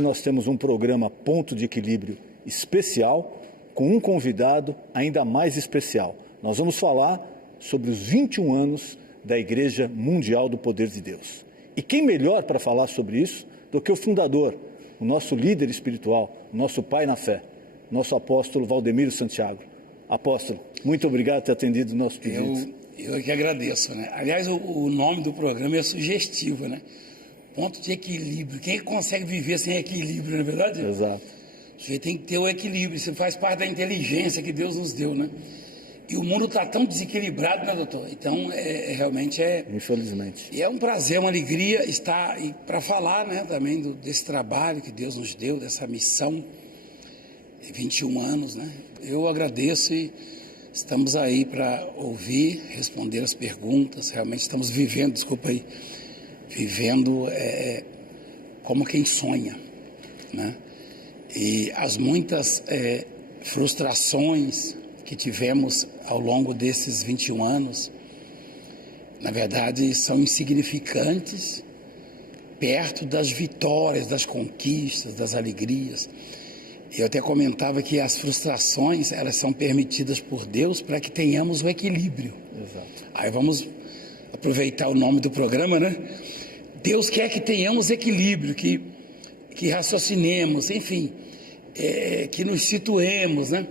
hoje nós temos um programa Ponto de Equilíbrio especial, com um convidado ainda mais especial. Nós vamos falar sobre os 21 anos da Igreja Mundial do Poder de Deus. E quem melhor para falar sobre isso do que o fundador, o nosso líder espiritual, o nosso pai na fé, nosso apóstolo Valdemiro Santiago. Apóstolo, muito obrigado por ter atendido o nosso pedido. Eu que agradeço, né? Aliás, o nome do programa é sugestivo, né? Ponto de equilíbrio. Quem consegue viver sem equilíbrio, não é verdade? Exato. O sujeito tem que ter o equilíbrio. Isso faz parte da inteligência que Deus nos deu, né? E o mundo está tão desequilibrado, né, doutor? Então, realmente é... Infelizmente. E é um prazer, uma alegria estar para falar, né, também desse trabalho que Deus nos deu, dessa missão, 21 anos, né? Eu agradeço e estamos aí para ouvir, responder as perguntas. Realmente estamos vivendo, desculpa aí, vivendo como quem sonha, né? E as muitas frustrações que tivemos ao longo desses 21 anos, na verdade, são insignificantes perto das vitórias, das conquistas, das alegrias. Eu até comentava que as frustrações, elas são permitidas por Deus para que tenhamos o equilíbrio. Exato. Aí vamos aproveitar o nome do programa, né? Deus quer que tenhamos equilíbrio, que raciocinemos, enfim, que nos situemos, né?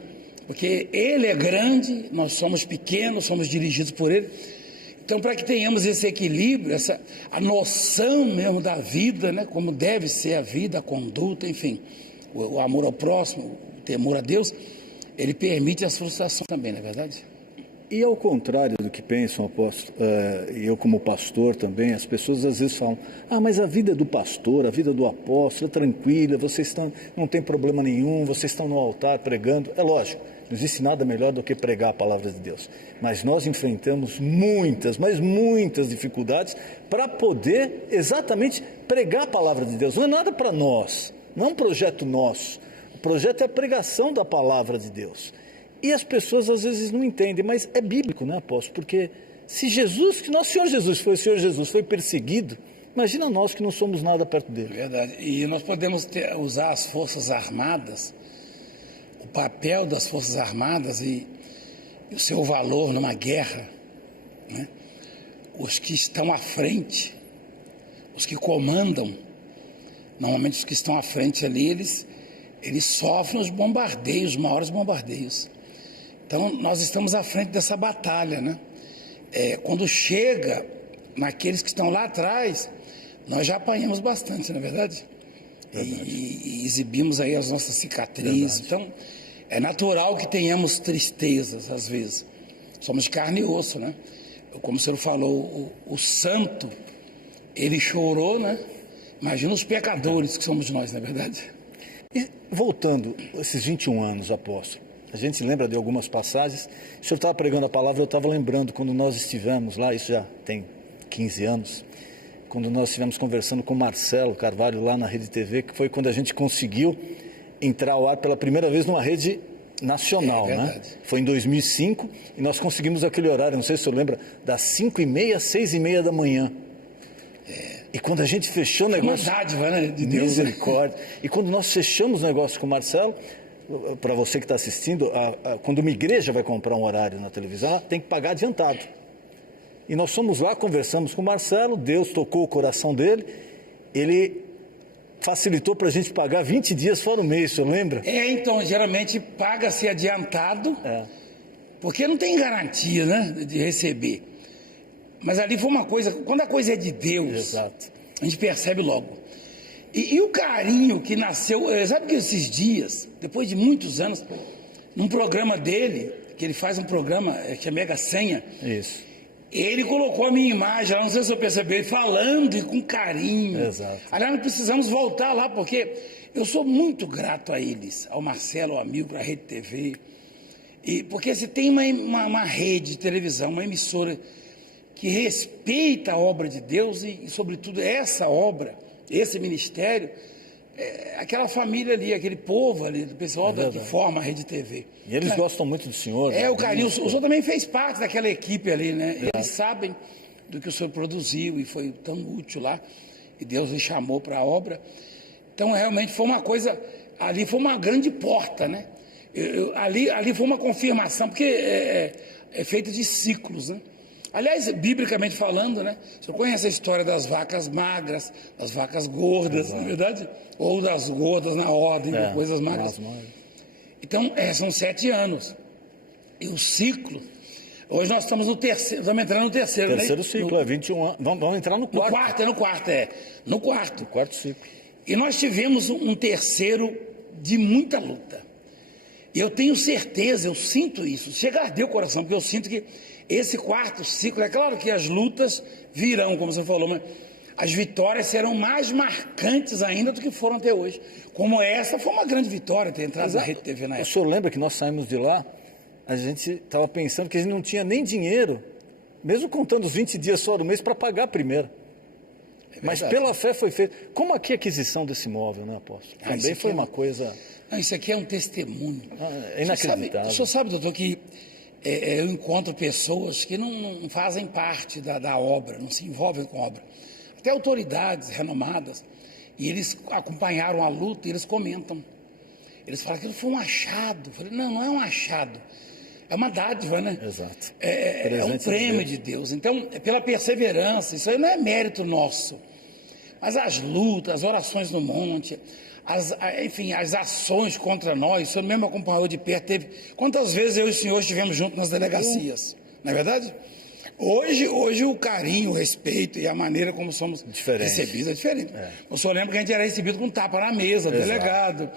Porque Ele é grande, nós somos pequenos, somos dirigidos por Ele. Então, para que tenhamos esse equilíbrio, a noção mesmo da vida, né? Como deve ser a vida, a conduta, enfim, o amor ao próximo, o temor a Deus, Ele permite as frustrações também, não é verdade? E ao contrário do que pensam, apóstolo, eu como pastor também, as pessoas às vezes falam, mas a vida do pastor, a vida do apóstolo é tranquila, não tem problema nenhum, vocês estão no altar pregando. É lógico, não existe nada melhor do que pregar a palavra de Deus. Mas nós enfrentamos muitas, mas muitas dificuldades para poder exatamente pregar a palavra de Deus. Não é nada para nós, não é um projeto nosso. O projeto é a pregação da palavra de Deus. E as pessoas às vezes não entendem, mas é bíblico, né, apóstolo? Porque se nosso Senhor Jesus foi perseguido, imagina nós que não somos nada perto dele. É verdade. E nós podemos usar as Forças Armadas, o papel das Forças Armadas e o seu valor numa guerra, né? Os que estão à frente, os que comandam, normalmente os que estão à frente ali, eles sofrem os bombardeios, os maiores bombardeios. Então, nós estamos à frente dessa batalha, né? Quando chega naqueles que estão lá atrás, nós já apanhamos bastante, não é verdade? E exibimos aí as nossas cicatrizes. Verdade. Então, é natural que tenhamos tristezas, às vezes. Somos de carne e osso, né? Como o senhor falou, o santo, ele chorou, né? Imagina os pecadores que somos nós, não é verdade? E voltando, esses 21 anos, apóstolo, a gente lembra de algumas passagens. O senhor estava pregando a palavra, eu estava lembrando quando nós estivemos lá, isso já tem 15 anos, quando nós estivemos conversando com o Marcelo Carvalho lá na Rede TV, que foi quando a gente conseguiu entrar ao ar pela primeira vez numa rede nacional, né? Foi em 2005 e nós conseguimos aquele horário, não sei se o senhor lembra, das 5h30 às 6h30 da manhã. E quando a gente fechou o negócio... Uma dádiva, né, de Deus. Misericórdia. E quando nós fechamos o negócio com o Marcelo, para você que está assistindo, quando uma igreja vai comprar um horário na televisão, ela tem que pagar adiantado. E nós fomos lá, conversamos com o Marcelo, Deus tocou o coração dele, ele facilitou para a gente pagar 20 dias fora o mês, o senhor lembra? Então, geralmente paga-se adiantado, porque não tem garantia, né, de receber. Mas ali foi uma coisa, quando a coisa é de Deus, exato, a gente percebe logo. E o carinho que nasceu, sabe que esses dias, depois de muitos anos, num programa dele, que ele faz um programa que é Mega Senha, isso, ele colocou a minha imagem lá, não sei se você percebeu, falando e com carinho. Exato. Aliás, nós precisamos voltar lá, porque eu sou muito grato a eles, ao Marcelo, ao amigo, à Rede TV. Porque se tem uma rede de televisão, uma emissora que respeita a obra de Deus e sobretudo, essa obra, esse ministério, aquela família ali, aquele povo ali, do pessoal que forma a Rede TV. E eles gostam muito do senhor. O carinho. O senhor também fez parte daquela equipe ali, né? Eles sabem do que o senhor produziu e foi tão útil lá. E Deus lhe chamou para a obra. Então, realmente foi uma coisa, ali foi uma grande porta, né? Ali foi uma confirmação, porque é feito de ciclos, né? Aliás, biblicamente falando, né? O senhor conhece a história das vacas magras, das vacas gordas, não é verdade? Ou das gordas na ordem, coisas magras. Então, são 7 anos. E o ciclo, hoje nós estamos no terceiro, estamos entrando no terceiro, né? Terceiro ciclo, 21 anos. Vamos entrar no quarto. No quarto. No quarto ciclo. E nós tivemos um terceiro de muita luta. E eu tenho certeza, eu sinto isso, chega a arder o coração, porque eu sinto que esse quarto ciclo, é claro que as lutas virão, como você falou, mas as vitórias serão mais marcantes ainda do que foram até hoje. Como essa foi uma grande vitória ter entrado na Rede TV na época. O senhor lembra que nós saímos de lá, a gente estava pensando que a gente não tinha nem dinheiro, mesmo contando os 20 dias só do mês, para pagar a primeira. Mas pela fé foi feito. Como aqui a aquisição desse imóvel, né, apóstolo? Também foi uma coisa... Isso aqui é um testemunho. É inacreditável. O senhor sabe, doutor, que eu encontro pessoas que não fazem parte da obra, não se envolvem com a obra. Até autoridades renomadas. E eles acompanharam a luta e eles comentam. Eles falam que aquilo foi um achado. Eu falei, não é um achado. É uma dádiva, né? Exato. É um prêmio de Deus. Então, pela perseverança, isso aí não é mérito nosso. Mas as lutas, as orações no monte, enfim, as ações contra nós, o senhor mesmo acompanhou de perto, quantas vezes eu e o senhor estivemos juntos nas delegacias, não é verdade? Hoje o carinho, o respeito e a maneira como somos recebidos é diferente. O senhor lembra que a gente era recebido com tapa na mesa, delegado.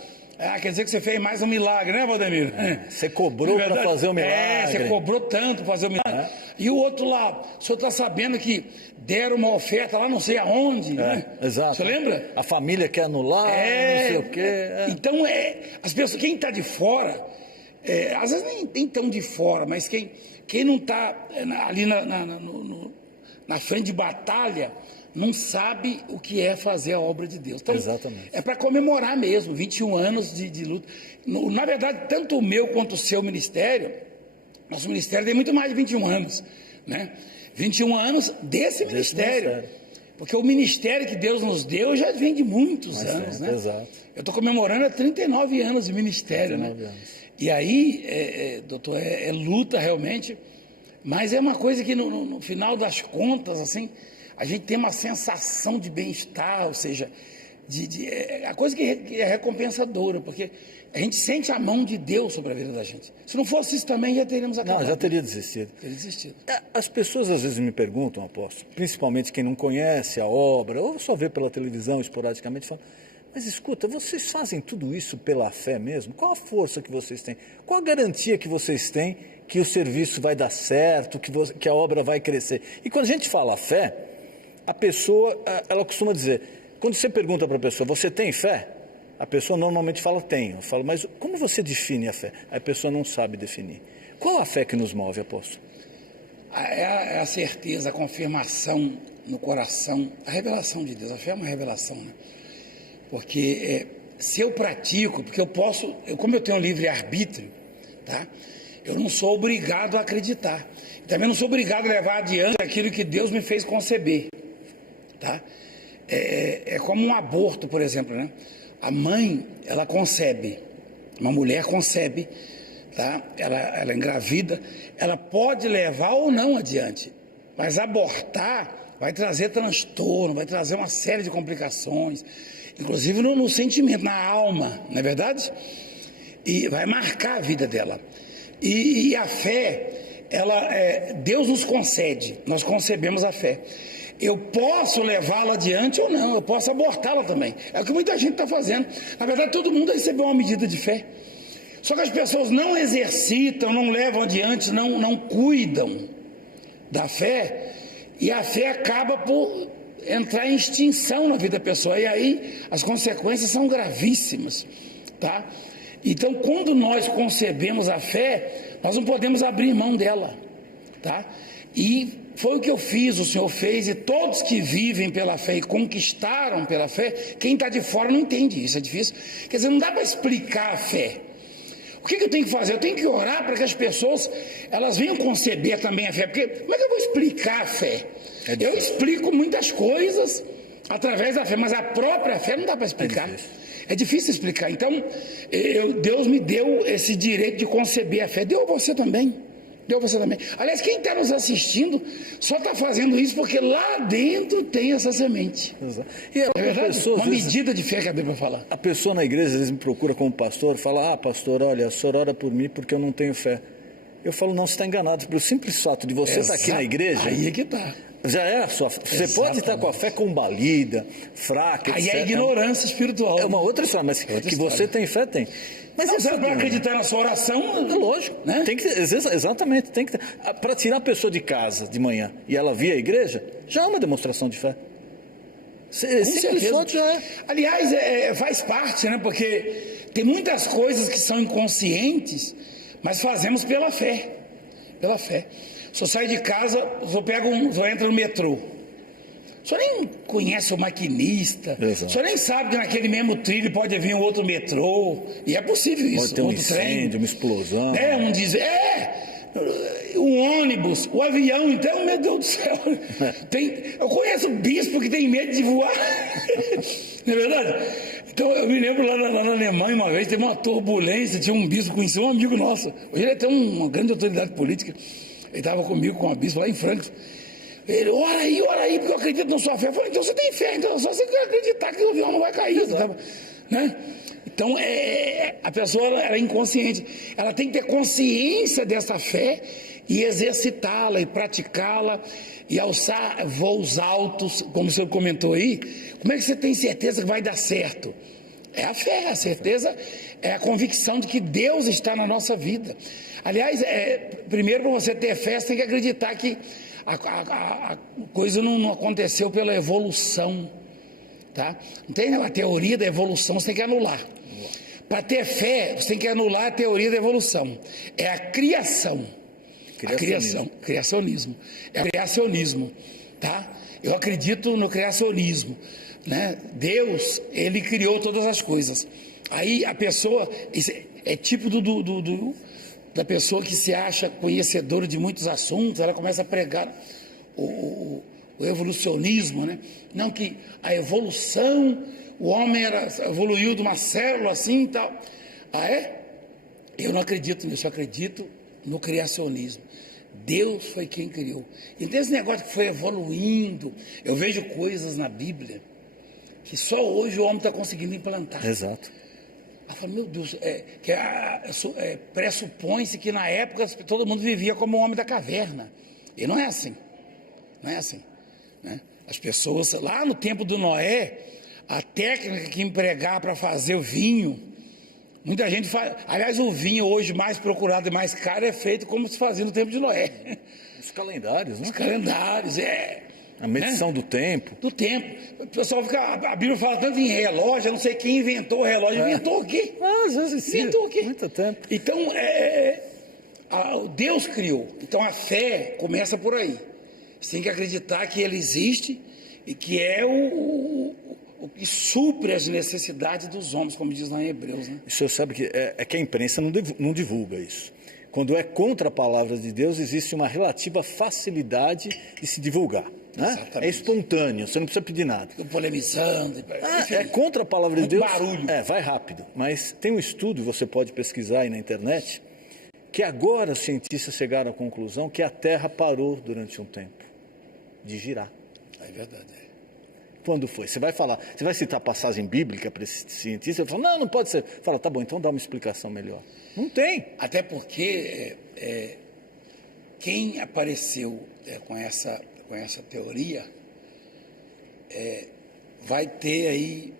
Quer dizer que você fez mais um milagre, né, Valdemiro? Você cobrou para fazer o milagre. Você cobrou tanto para fazer o milagre. E o outro lá, o senhor está sabendo que deram uma oferta lá não sei aonde, né? Exato. O senhor lembra? A família quer anular, não sei o quê. Então, as pessoas, quem está de fora, às vezes nem tão de fora, mas quem não está ali na frente de batalha, não sabe o que é fazer a obra de Deus. Então, exatamente. É para comemorar mesmo, 21 anos de luta. Na verdade, tanto o meu quanto o seu ministério, nosso ministério tem muito mais de 21 anos, né? 21 anos desse ministério. Porque o ministério que Deus nos deu já vem de muitos anos, né? Exato. Eu estou comemorando há 39 anos de ministério, 39 anos. E aí, doutor, é luta realmente, mas é uma coisa que no final das contas, assim, a gente tem uma sensação de bem-estar, ou seja, a coisa que é recompensadora, porque a gente sente a mão de Deus sobre a vida da gente. Se não fosse isso também, já teríamos acabado. Não, já teria desistido. As pessoas às vezes me perguntam, apóstolo, principalmente quem não conhece a obra, ou só vê pela televisão esporadicamente, falam, mas escuta, vocês fazem tudo isso pela fé mesmo? Qual a força que vocês têm? Qual a garantia que vocês têm que o serviço vai dar certo, que a obra vai crescer? E quando a gente fala fé, a pessoa, ela costuma dizer, quando você pergunta para a pessoa, você tem fé? A pessoa normalmente fala, tenho. Eu falo, mas como você define a fé? A pessoa não sabe definir. Qual a fé que nos move, apóstolo? É a certeza, a confirmação no coração, a revelação de Deus. A fé é uma revelação, né? Porque se eu pratico, porque como eu tenho um livre-arbítrio, tá? Eu não sou obrigado a acreditar. Também não sou obrigado a levar adiante aquilo que Deus me fez conceber, tá? É como um aborto, por exemplo, né? A mãe, ela concebe, uma mulher concebe, tá? Ela engravida, ela pode levar ou não adiante, mas abortar vai trazer transtorno, vai trazer uma série de complicações, inclusive no sentimento, na alma, não é verdade? E vai marcar a vida dela. E a fé, Deus nos concede, nós concebemos a fé. Eu posso levá-la adiante ou não, eu posso abortá-la também. É o que muita gente está fazendo. Na verdade, todo mundo recebeu uma medida de fé. Só que as pessoas não exercitam, não levam adiante, não cuidam da fé, e a fé acaba por entrar em extinção na vida da pessoa. E aí as consequências são gravíssimas, tá? Então, quando nós concebemos a fé, nós não podemos abrir mão dela, tá? E foi o que eu fiz, o Senhor fez, e todos que vivem pela fé e conquistaram pela fé, quem está de fora não entende isso, é difícil. Quer dizer, não dá para explicar a fé. O que eu tenho que fazer? Eu tenho que orar para que as pessoas, elas venham conceber também a fé, porque como é que eu vou explicar a fé? Eu explico muitas coisas, através da fé, mas a própria fé não dá para explicar. É É difícil explicar. Então, Deus me deu esse direito de conceber a fé. Deu a você também. Deu a você também. Aliás, quem está nos assistindo só está fazendo isso porque lá dentro tem essa semente. E É verdade? pessoa, Uma vezes, medida de fé que a Bíblia fala. a pessoa na igreja às vezes me procura como pastor, fala: pastor, olha, o senhor ora por mim porque eu não tenho fé. Eu falo: não, você está enganado. Pelo simples fato de você estar aqui na igreja, aí é que está. já é a sua fé. Você pode estar com a fé combalida, fraca, Aí etc. é a ignorância espiritual. É uma outra história, mas que você tem fé, tem. Mas Não, isso você vai acreditar na sua oração? É lógico, né? Tem que, exatamente, tem que para tirar a pessoa de casa de manhã e ela vir à igreja, já é uma demonstração de fé. Simples fato já é. Aliás, faz parte, né? Porque tem muitas coisas que são inconscientes, mas fazemos pela fé. Pela fé. Se eu saio de casa, eu entro no metrô. O senhor nem conhece o maquinista. Exato. O senhor nem sabe que naquele mesmo trilho pode vir um outro metrô. E é possível isso. Pode ter um outro incêndio, trem. uma explosão. O ônibus, o avião, então, meu Deus do céu. Eu conheço bispo que tem medo de voar. Não é verdade? Então, eu me lembro lá na Alemanha, uma vez, teve uma turbulência, tinha um bispo, conheci um amigo nosso. Hoje ele é até uma grande autoridade política. Ele estava comigo com uma bispo lá em Frankfurt. Ele: ora aí, porque eu acredito na sua fé. Eu falei: então você tem fé, então só você acreditar que o avião não vai cair. Né? Então, a pessoa ela é inconsciente. Ela tem que ter consciência dessa fé e exercitá-la e praticá-la e alçar voos altos, como o senhor comentou aí. Como é que você tem certeza que vai dar certo? É a fé, a certeza é a convicção de que Deus está na nossa vida. Aliás, primeiro, para você ter fé, você tem que acreditar que a coisa não aconteceu pela evolução. Tá? Não tem a teoria da evolução, você tem que anular. Para ter fé, você tem que anular a teoria da evolução. É a criação. Criacionismo. É o criacionismo. Tá? Eu acredito no criacionismo. Né? Deus, ele criou todas as coisas. Aí a pessoa, é tipo da pessoa que se acha conhecedora de muitos assuntos, ela começa a pregar o evolucionismo, né? Não, que a evolução, o homem evoluiu de uma célula assim e tal. Eu não acredito nisso, eu acredito no criacionismo. Deus foi quem criou. Então esse negócio que foi evoluindo, eu vejo coisas na Bíblia que só hoje o homem está conseguindo implantar. Exato. Eu falo: meu Deus, pressupõe-se que na época todo mundo vivia como o homem da caverna. E não é assim. Não é assim. Né? As pessoas, lá no tempo do Noé, a técnica que empregar para fazer o vinho, muita gente faz. Aliás, o vinho hoje mais procurado e mais caro é feito como se fazia no tempo de Noé. Os calendários, né? Os calendários, a medição do tempo. Do tempo. O pessoal fica. A Bíblia fala tanto em relógio, eu não sei quem inventou o relógio. Inventou o quê? Às vezes inventou o quê? Muito tempo. Então, Deus criou. Então a fé começa por aí. Você tem que acreditar que ele existe e que é o que supre as necessidades dos homens, como diz lá em Hebreus. Né? O senhor sabe que que a imprensa não divulga isso. Quando é contra a palavra de Deus, existe uma relativa facilidade de se divulgar. Né? É espontâneo, você não precisa pedir nada. Fico polemizando. Enfim, é contra a palavra de Deus. Barulho. Vai rápido. Mas tem um estudo, você pode pesquisar aí na internet, que agora os cientistas chegaram à conclusão que a Terra parou durante um tempo de girar. É verdade. Quando foi? Você vai citar passagem bíblica para esse cientista? Ele fala: não pode ser. Fala: tá bom, então dá uma explicação melhor. Não tem. Até porque quem apareceu com essa teoria vai ter aí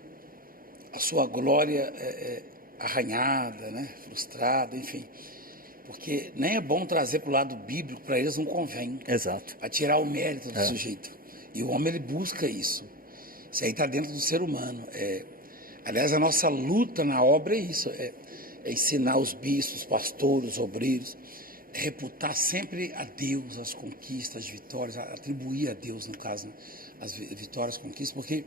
a sua glória arranhada, né? Frustrada, enfim. Porque nem é bom trazer para o lado bíblico, para eles não convém. Exato. A tirar o mérito do sujeito. E o homem, ele busca isso. Isso aí está dentro do ser humano. Aliás, a nossa luta na obra é isso. É ensinar os bispos, pastores, obreiros, reputar sempre a Deus as conquistas, as vitórias, atribuir a Deus, no caso, né, as vitórias, as conquistas, porque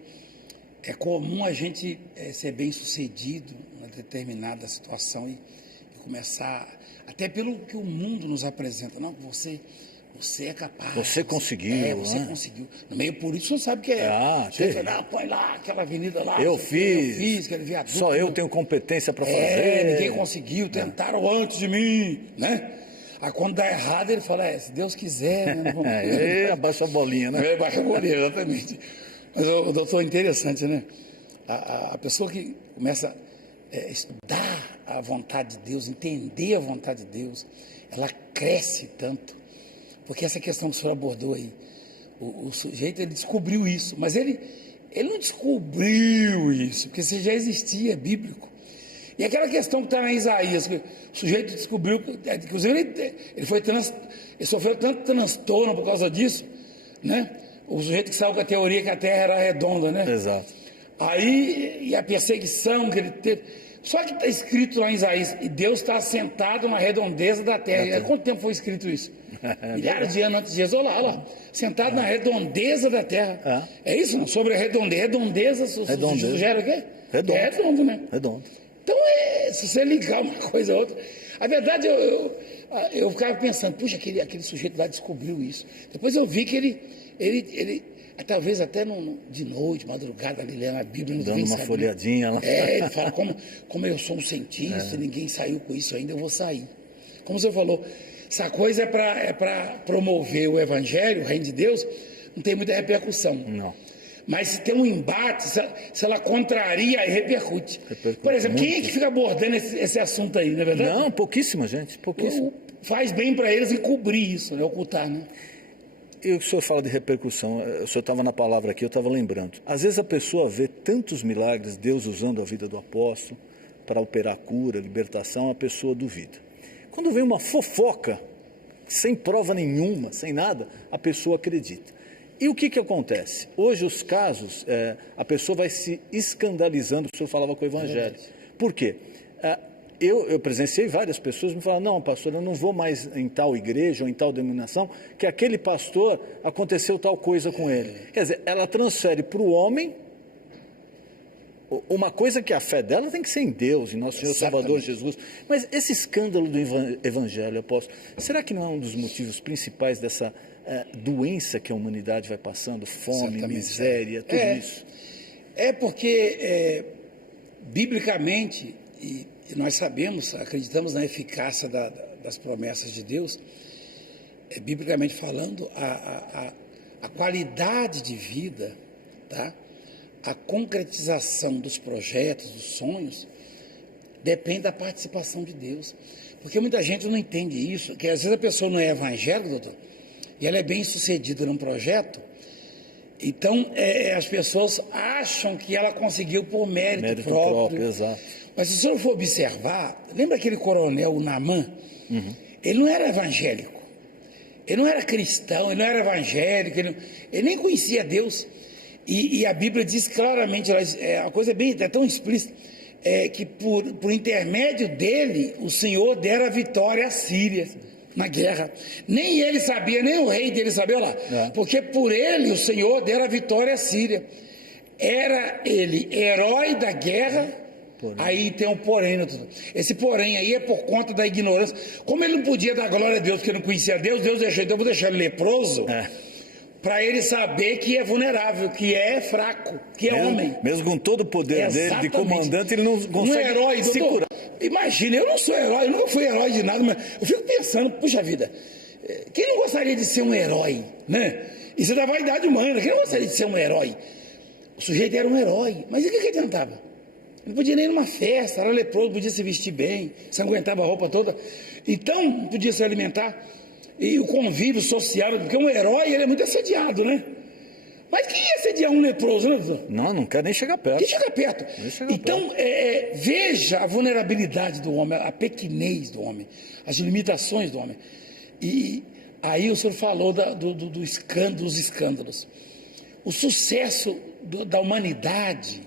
é comum a gente ser bem sucedido em uma determinada situação e começar, até pelo que o mundo nos apresenta, não, você Você é capaz. Você conseguiu. Você conseguiu. No meio por isso, você sabe que é. Você fala, põe lá aquela avenida lá. Eu fiz aquele viaduto. Só eu tenho competência para fazer. Ninguém conseguiu, tentaram antes de mim, né? Aí quando dá errado, ele fala, se Deus quiser, né? Abaixa a bolinha, né? Abaixa a bolinha, exatamente. Mas, doutor, interessante, né? A pessoa que começa a estudar a vontade de Deus, entender a vontade de Deus, ela cresce tanto. Porque essa questão que o senhor abordou aí, o sujeito, ele descobriu isso, mas ele não descobriu isso, porque isso já existia, é bíblico. E aquela questão que está em Isaías, que o sujeito descobriu, inclusive ele sofreu tanto transtorno por causa disso, né? O sujeito que saiu com a teoria que a Terra era redonda, né? Exato. Aí, e a perseguição que ele teve. Só que está escrito lá em Isaías, e Deus está assentado na redondeza da terra. Quanto tempo foi escrito isso? Milhares de anos antes de Jesus, olha lá. Sentado na redondeza da terra. É isso, não? Sobre a redondeza. Redondeza sugere o quê? Redondo. É redondo, né? Redondo. Então, se você ligar uma coisa a outra... A verdade, eu ficava pensando, puxa, aquele sujeito lá descobriu isso. Depois eu vi que ele talvez até de noite, madrugada, ali lendo a Bíblia, dando uma folhadinha lá. Ele fala, como eu sou um cientista, ninguém saiu com isso ainda, eu vou sair. Como você falou, essa coisa é para promover o Evangelho, o Reino de Deus, não tem muita repercussão. Não. Mas se tem um embate, se ela contraria, aí repercute. Por exemplo, quem é que fica abordando esse assunto aí, não é verdade? Não, pouquíssima gente, pouquíssima. Faz bem para eles encobrir isso, né? Ocultar, né? E o senhor fala de repercussão, o senhor estava na palavra aqui, eu estava lembrando. Às vezes a pessoa vê tantos milagres, Deus usando a vida do apóstolo para operar cura, libertação, a pessoa duvida. Quando vem uma fofoca, sem prova nenhuma, sem nada, a pessoa acredita. E o que acontece? Hoje os casos, a pessoa vai se escandalizando, o senhor falava com o Evangelho. Por quê? Eu presenciei várias pessoas me falaram, não, pastor, eu não vou mais em tal igreja ou em tal denominação, que aquele pastor aconteceu tal coisa com ele. Quer dizer, ela transfere para o homem uma coisa que a fé dela tem que ser em Deus, em nosso Senhor Salvador Jesus. Mas esse escândalo do Evangelho, apóstolo, será que não é um dos motivos principais dessa doença que a humanidade vai passando? Fome, miséria, tudo isso? É porque, biblicamente, e nós sabemos, acreditamos na eficácia das promessas de Deus, biblicamente falando, a qualidade de vida, tá? A concretização dos projetos, dos sonhos, depende da participação de Deus. Porque muita gente não entende isso, que às vezes a pessoa não é evangélica, doutor, e ela é bem sucedida num projeto, então as pessoas acham que ela conseguiu por mérito próprio. Exato. Mas se o senhor for observar, lembra aquele coronel, o Naamã? Uhum. Ele não era evangélico, ele não era cristão, ele não era evangélico, ele nem conhecia Deus. E a Bíblia diz claramente, a coisa é tão explícita, que por intermédio dele, o Senhor dera a vitória à Síria na guerra. Nem ele sabia, nem o rei dele sabia, olha lá, porque por ele o Senhor dera a vitória à Síria. Era ele herói da guerra. Porém. Aí tem um porém, esse porém aí é por conta da ignorância. Como ele não podia dar glória a Deus porque não conhecia Deus, Deus deixou, então eu vou deixar ele leproso, para ele saber que é vulnerável, que é fraco, que é homem. Mesmo com todo o poder dele de comandante, ele não consegue herói, se curar. Imagina, eu não sou herói, eu nunca fui herói de nada, mas eu fico pensando, puxa vida, quem não gostaria de ser um herói, né? Isso é da vaidade humana, quem não gostaria de ser um herói? O sujeito era um herói, mas e o que ele tentava? Não podia nem ir numa festa, era leproso, não podia se vestir bem, se aguentava a roupa toda. Então, não podia se alimentar. E o convívio social, porque um herói, ele é muito assediado, né? Mas quem ia assediar um leproso, né, doutor? Não quer nem chegar perto. Quem chega perto? Então, veja a vulnerabilidade do homem, a pequenez do homem, as limitações do homem. E aí o senhor falou dos escândalos. O sucesso da humanidade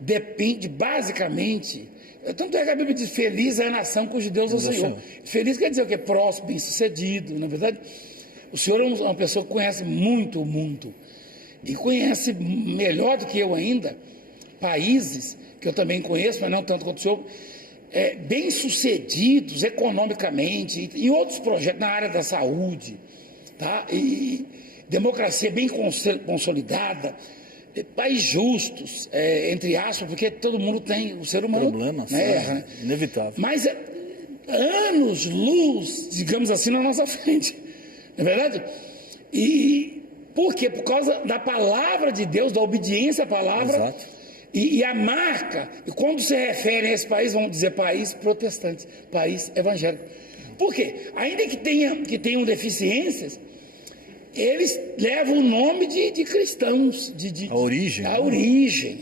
depende basicamente, tanto é que a Bíblia diz, feliz é a nação cujo Deus é o Senhor. Feliz quer dizer o quê? Próspero, bem sucedido, na verdade. O senhor é uma pessoa que conhece muito o mundo, e conhece melhor do que eu ainda, países que eu também conheço, mas não tanto quanto o senhor, bem sucedidos economicamente, e outros projetos na área da saúde, tá? E democracia bem consolidada, país justos, entre aspas, porque todo mundo tem, o ser humano... Problemas, né? Inevitável. Mas anos, luz, digamos assim, na nossa frente, não é verdade? E por quê? Por causa da palavra de Deus, da obediência à palavra. Exato. E a marca, e quando se refere a esse país, vamos dizer país protestante, país evangélico. Por quê? Ainda que tenham deficiências, eles levam o nome de cristãos. A origem. A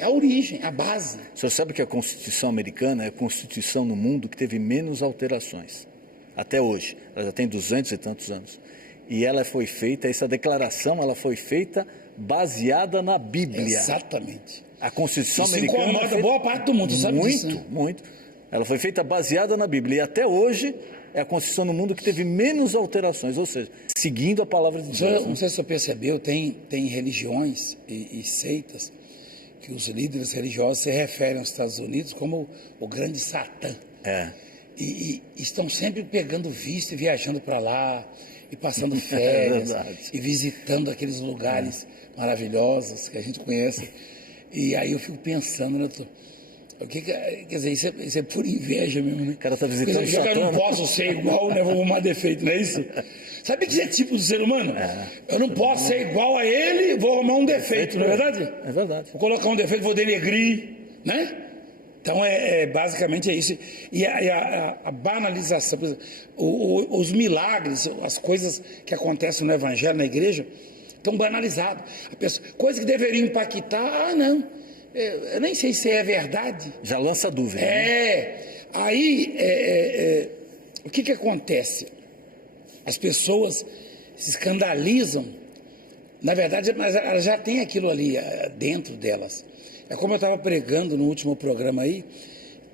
origem, a base. O senhor sabe que a Constituição americana é a Constituição no mundo que teve menos alterações, até hoje. Ela já tem 200 e tantos anos. E ela foi feita, essa declaração, ela foi feita baseada na Bíblia. Exatamente. A Constituição Isso americana... incomoda feita... boa parte do mundo, sabe disso, né? Muito. Ela foi feita baseada na Bíblia. E até hoje é a Constituição no mundo que teve menos alterações, ou seja, seguindo a palavra de Deus. Não sei se você percebeu, tem religiões e seitas que os líderes religiosos se referem aos Estados Unidos como o grande Satã. E estão sempre pegando visto e viajando para lá, e passando férias, e visitando aqueles lugares maravilhosos que a gente conhece. E aí eu fico pensando, né, quer dizer, isso é por inveja mesmo, né? O cara tá visitando Satã. Eu não posso ser igual, né? Vou arrumar defeito, não é isso? Sabe que isso é tipo do ser humano? Eu não posso ser igual a ele, vou arrumar um defeito, não é verdade? É verdade. Vou colocar um defeito, vou denegrir, né? Então, basicamente é isso. E a banalização, por exemplo, os milagres, as coisas que acontecem no Evangelho, na igreja, estão banalizadas. Coisa que deveria impactar, não, eu nem sei se é verdade. Já lança dúvida. Aí, o que acontece? As pessoas se escandalizam, na verdade, mas elas já têm aquilo ali dentro delas. É como eu estava pregando no último programa aí,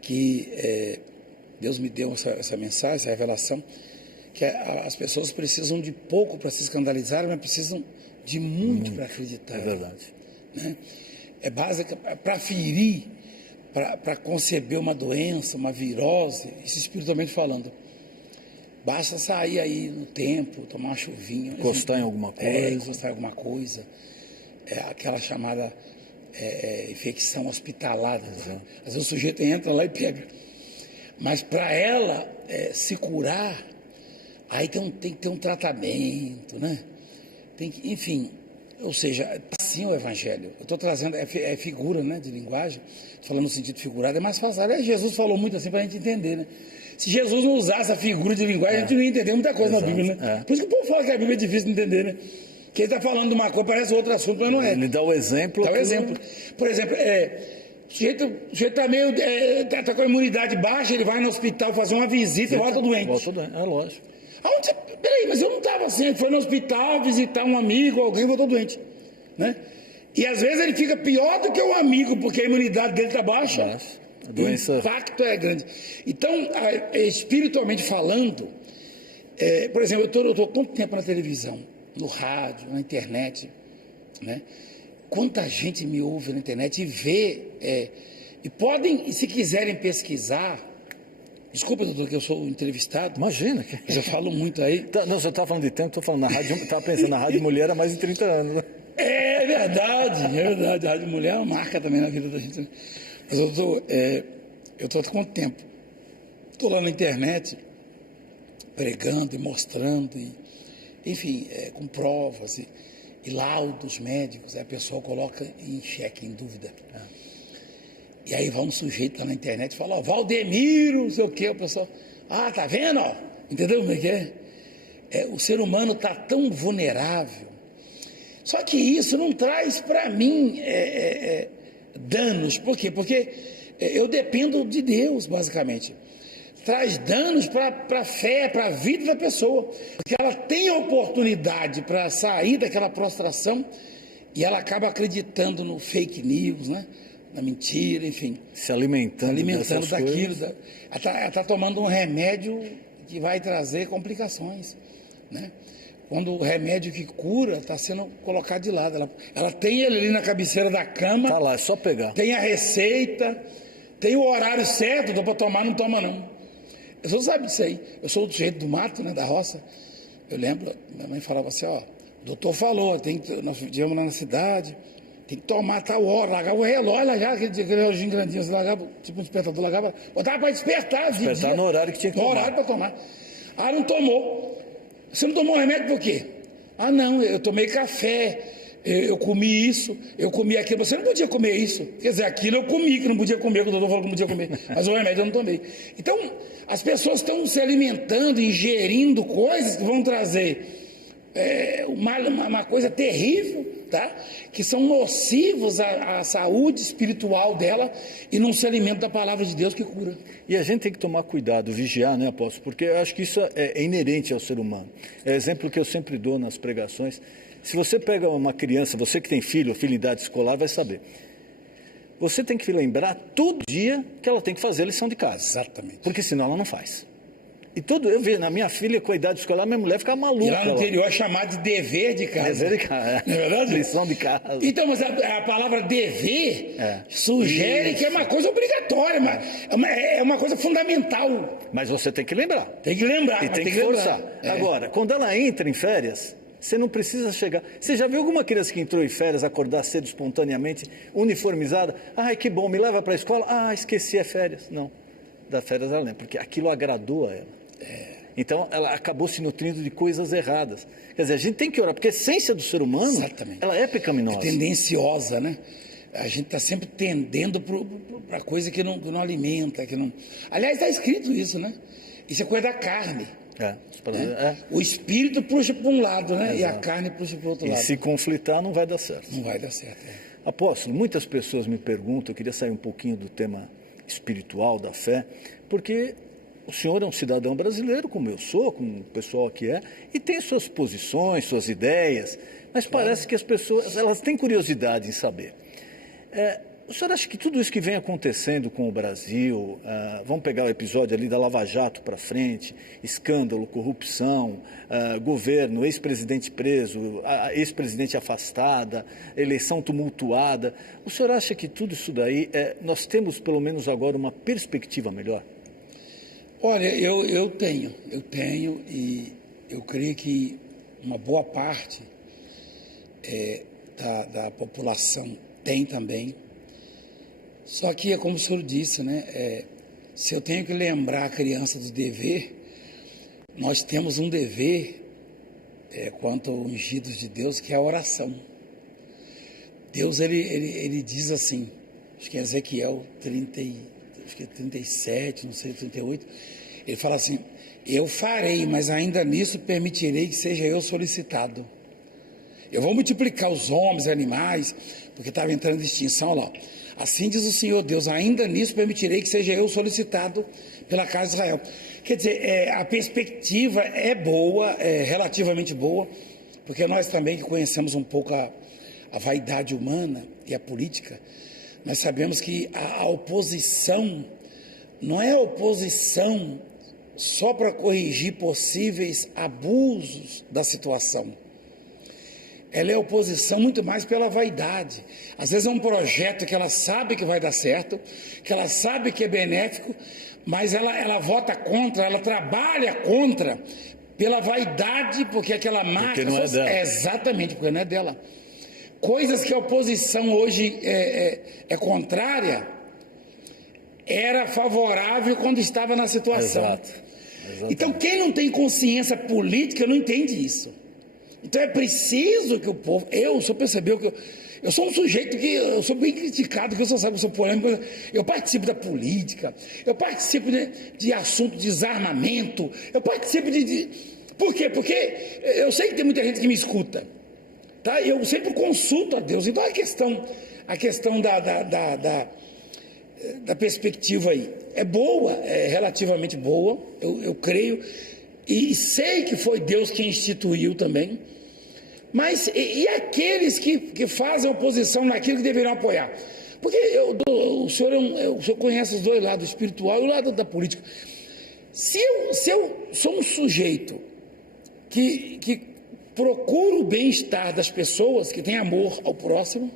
que Deus me deu essa mensagem, essa revelação, que as pessoas precisam de pouco para se escandalizar, mas precisam de muito para acreditar. É verdade. Né? É básica para ferir, para conceber uma doença, uma virose, isso espiritualmente falando. Basta sair aí no tempo, tomar uma chuvinha. Encostar em alguma coisa. Encostar em alguma coisa. Aquela chamada... infecção hospitalar, né? Às vezes o sujeito entra lá e pega, mas para ela se curar, aí tem que ter um tratamento, né? Enfim, ou seja, assim o Evangelho. Eu estou trazendo, figura, né, de linguagem, falando no sentido figurado, é mais fácil. Jesus falou muito assim para a gente entender, né? Se Jesus não usasse a figura de linguagem, a gente não ia entender muita coisa. Exato. Na Bíblia, né? Por isso que o povo fala que a Bíblia é difícil de entender, né? Que ele está falando de uma coisa, parece outro assunto, mas não é. Ele dá o exemplo. Dá o exemplo. Por exemplo, o sujeito está meio. Está com a imunidade baixa, ele vai no hospital fazer uma visita e volta doente. Lógico. Peraí, mas eu não estava assim. Ele foi no hospital visitar um amigo, alguém voltou doente. Né? E às vezes ele fica pior do que o amigo, porque a imunidade dele está baixa. A doença... O impacto é grande. Então, espiritualmente falando, por exemplo, eu estou quanto tempo na televisão? No rádio, na internet, né? Quanta gente me ouve na internet e vê, e podem, se quiserem pesquisar, desculpa, doutor, que eu sou entrevistado. Imagina. Mas eu falo muito aí. Não, você estava falando de tempo, estou falando na rádio, estava pensando na Rádio Mulher há mais de 30 anos, né? É verdade, a Rádio Mulher é uma marca também na vida da gente, né? Mas eu estou há quanto tempo? Estou lá na internet, pregando e mostrando, enfim, com provas e laudos médicos, aí a pessoa coloca em xeque, em dúvida. E aí vai um sujeito lá na internet e fala, ó, Valdemiro, não sei o quê, o pessoal, tá vendo, ó? Entendeu como é que é? O ser humano está tão vulnerável. Só que isso não traz para mim danos. Por quê? Porque eu dependo de Deus, basicamente. Traz danos para a fé, para a vida da pessoa. Porque ela tem a oportunidade para sair daquela prostração e ela acaba acreditando no fake news, né? Na mentira, enfim. Se alimentando daquilo. Ela está tomando um remédio que vai trazer complicações, né? Quando o remédio que cura está sendo colocado de lado. Ela tem ele ali na cabeceira da cama. Está lá, é só pegar. Tem a receita, tem o horário certo, para tomar, não toma não. Eu só sabe disso aí. Eu sou do jeito do mato, né, da roça. Eu lembro, minha mãe falava assim, ó, o doutor falou, nós viemos lá na cidade, tem que tomar tal hora, largava o relógio, lá já, aquele relógio grandinho, você largava, tipo um despertador, largava, botava para despertar. Despertar no horário que tinha que tomar. No horário para tomar. Ah, não tomou. Você não tomou remédio por quê? Ah, não, eu tomei café, eu comi isso, eu comi aquilo. Você não podia comer isso. Quer dizer, aquilo eu comi, que não podia comer, que o doutor falou que não podia comer. Mas o remédio eu não tomei. Então, as pessoas estão se alimentando, ingerindo coisas que vão trazer uma coisa terrível, tá? Que são nocivos à saúde espiritual dela e não se alimenta da palavra de Deus que cura. E a gente tem que tomar cuidado, vigiar, né, apóstolo? Porque eu acho que isso é inerente ao ser humano. É o exemplo que eu sempre dou nas pregações. Se você pega uma criança, você que tem filho ou filho em idade escolar, vai saber. Você tem que lembrar todo dia que ela tem que fazer a lição de casa. Exatamente. Porque senão ela não faz. E eu vi na minha filha com a idade escolar, minha mulher ficava maluca. E lá no interior é chamado de dever de casa. Dever de casa. Não é verdade? Lição de casa. Então, mas a palavra dever sugere que é uma coisa obrigatória, é uma coisa fundamental. Mas você tem que lembrar. Tem que lembrar. E tem que forçar. Agora, quando ela entra em férias, você não precisa chegar. Você já viu alguma criança que entrou em férias acordar cedo espontaneamente, uniformizada? Ai, que bom, me leva para a escola. Ah, esqueci, é férias. Não. Das férias ela lembra, porque aquilo agradou a ela. Então, ela acabou se nutrindo de coisas erradas. Quer dizer, a gente tem que orar, porque a essência do ser humano, exatamente, ela é pecaminosa. É tendenciosa, né? A gente está sempre tendendo para coisa que não alimenta, que não... Aliás, está escrito isso, né? Isso é coisa da carne. O espírito puxa para um lado, né? Exato. E a carne puxa para o outro lado. E se conflitar, não vai dar certo. Não vai dar certo, Apóstolo, muitas pessoas me perguntam, eu queria sair um pouquinho do tema espiritual, da fé, porque o senhor é um cidadão brasileiro, como eu sou, como o pessoal aqui é, e tem suas posições, suas ideias, mas parece que as pessoas, elas têm curiosidade em saber. O senhor acha que tudo isso que vem acontecendo com o Brasil, vamos pegar o episódio ali da Lava Jato para frente, escândalo, corrupção, governo, ex-presidente preso, ex-presidente afastada, eleição tumultuada, o senhor acha que tudo isso daí, nós temos pelo menos agora uma perspectiva melhor? Olha, eu tenho e eu creio que uma boa parte da população tem também. Só que é como o senhor disse, né? Se eu tenho que lembrar a criança do dever, nós temos um dever quanto ungidos de Deus, que é a oração. Deus, ele diz assim, acho que é Ezequiel 37, não sei, 38, ele fala assim, eu farei, mas ainda nisso permitirei que seja eu solicitado. Eu vou multiplicar os homens, animais, porque estava entrando em extinção, olha lá. Assim diz o Senhor Deus, ainda nisso permitirei que seja eu solicitado pela casa de Israel. Quer dizer, a perspectiva é boa, é relativamente boa, porque nós também que conhecemos um pouco a vaidade humana e a política, nós sabemos que a oposição não é oposição só para corrigir possíveis abusos da situação. Ela é oposição muito mais pela vaidade. Às vezes é um projeto que ela sabe que vai dar certo, que ela sabe que é benéfico, mas ela vota contra, ela trabalha contra pela vaidade, porque aquela marca... Porque não é dela. Exatamente, porque não é dela. Coisas que a oposição hoje é contrária, era favorável quando estava na situação. Exato. Então, quem não tem consciência política não entende isso. Então, é preciso que o povo... o senhor percebeu que eu sou um sujeito que eu sou bem criticado, que o senhor sabe que eu sou polêmico, eu participo da política, eu participo de assunto de desarmamento, eu participo Por quê? Porque eu sei que tem muita gente que me escuta. Tá? Eu sempre consulto a Deus. Então a questão da perspectiva aí é boa, é relativamente boa, eu creio, e sei que foi Deus quem instituiu também, mas e aqueles que fazem oposição naquilo que deveriam apoiar? Porque o senhor conhece os dois lados, o espiritual e o lado da política. Se eu sou um sujeito que procura o bem-estar das pessoas, que tem amor ao próximo,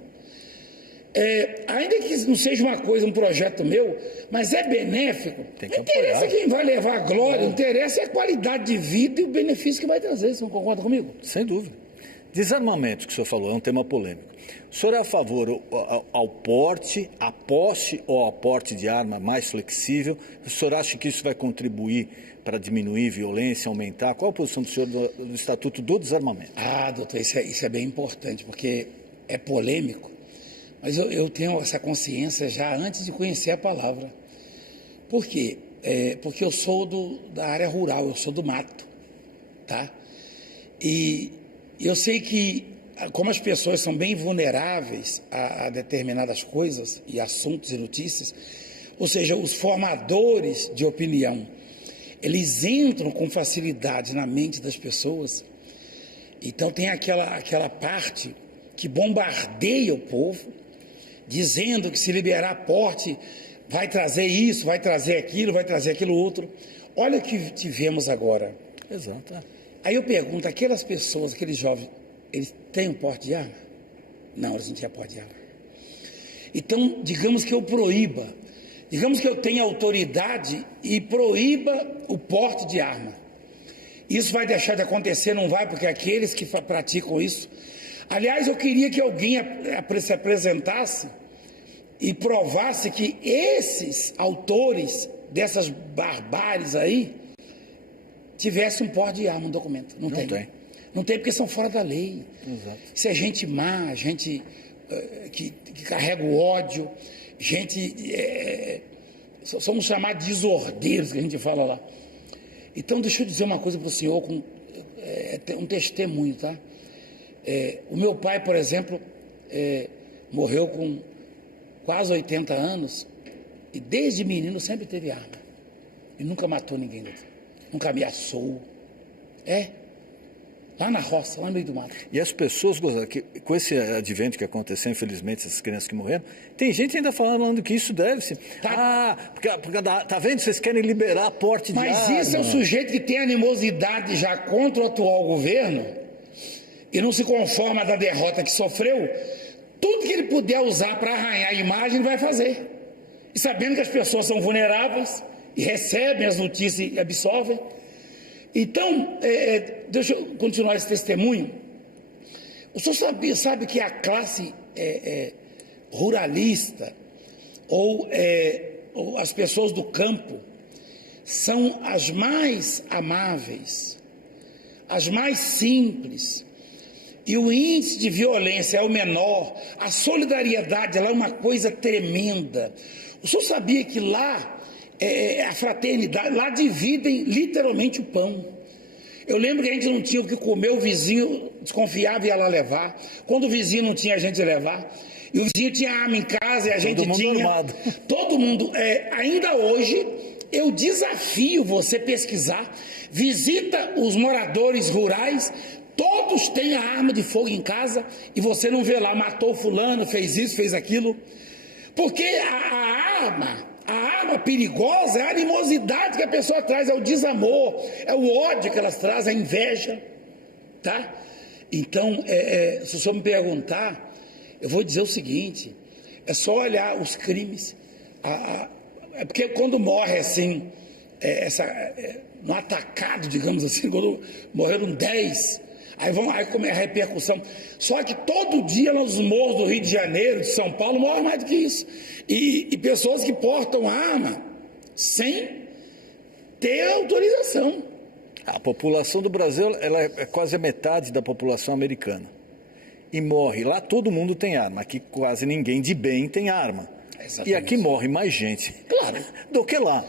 ainda que não seja uma coisa, um projeto meu, mas é benéfico, Tem que não interessa apoiar. quem vai levar a glória, não interessa a qualidade de vida e o benefício que vai trazer. Você não concorda comigo? Sem dúvida. Desarmamento, que o senhor falou, é um tema polêmico. O senhor é a favor ao porte, à posse ou ao porte de arma mais flexível? O senhor acha que isso vai contribuir para diminuir violência, aumentar? Qual a posição do senhor do Estatuto do Desarmamento? Doutor, isso é bem importante, porque é polêmico, mas eu tenho essa consciência já antes de conhecer a palavra. Por quê? Porque eu sou da área rural, eu sou do mato, tá? E eu sei que, como as pessoas são bem vulneráveis a determinadas coisas e assuntos e notícias, ou seja, os formadores de opinião, eles entram com facilidade na mente das pessoas. Então tem aquela parte que bombardeia o povo, dizendo que se liberar porte vai trazer isso, vai trazer aquilo outro. Olha o que tivemos agora. Exato. Aí eu pergunto, aquelas pessoas, aqueles jovens, eles têm um porte de arma? Não, eles não tinham porte de arma. Então, digamos que eu proíba, digamos que eu tenha autoridade e proíba o porte de arma. Isso vai deixar de acontecer? Não vai, porque aqueles que praticam isso... Aliás, eu queria que alguém se apresentasse e provasse que esses autores dessas barbáries aí tivessem um porte de arma no documento. Não tem. Não tem porque são fora da lei. Exato. Isso é gente má, gente que carrega o ódio, gente... somos chamados de desordeiros, que a gente fala lá. Então, deixa eu dizer uma coisa para o senhor, com um testemunho, tá? O meu pai, por exemplo, morreu com quase 80 anos e desde menino sempre teve arma. E nunca matou ninguém, nunca ameaçou. Lá na roça, lá no meio do mato. E as pessoas, com esse advento que aconteceu, infelizmente, essas crianças que morreram, tem gente ainda falando que isso deve-se. Porque tá vendo? Vocês querem liberar porte de arma. Mas isso é um sujeito que tem animosidade já contra o atual governo e não se conforma da derrota que sofreu. Tudo que ele puder usar para arranhar a imagem, ele vai fazer. E sabendo que as pessoas são vulneráveis e recebem as notícias e absorvem. Então, deixa eu continuar esse testemunho. O senhor sabe que a classe ruralista ou as pessoas do campo são as mais amáveis, as mais simples, e o índice de violência é o menor, a solidariedade lá é uma coisa tremenda. O senhor sabia que lá a fraternidade, lá dividem literalmente o pão. Eu lembro que a gente não tinha o que comer, o vizinho desconfiava e ia lá levar. Quando o vizinho não tinha, a gente ia levar. E o vizinho tinha arma em casa e a gente tinha. Armado. Todo mundo. Ainda hoje, eu desafio você pesquisar, visita os moradores rurais, todos têm a arma de fogo em casa e você não vê lá, matou fulano, fez isso, fez aquilo. Porque a arma perigosa é a animosidade que a pessoa traz, é o desamor, é o ódio que elas trazem, a inveja, tá? Então, se o senhor me perguntar, eu vou dizer o seguinte, é só olhar os crimes, porque quando morre assim, no atacado, digamos assim, quando morreram 10, aí como é a repercussão. Só que todo dia nos morros do Rio de Janeiro, de São Paulo, morre mais do que isso. E pessoas que portam arma sem ter autorização. A população do Brasil ela é quase a metade da população americana. E morre. Lá todo mundo tem arma. Aqui quase ninguém de bem tem arma. Exatamente. E aqui morre mais gente, claro, do que lá.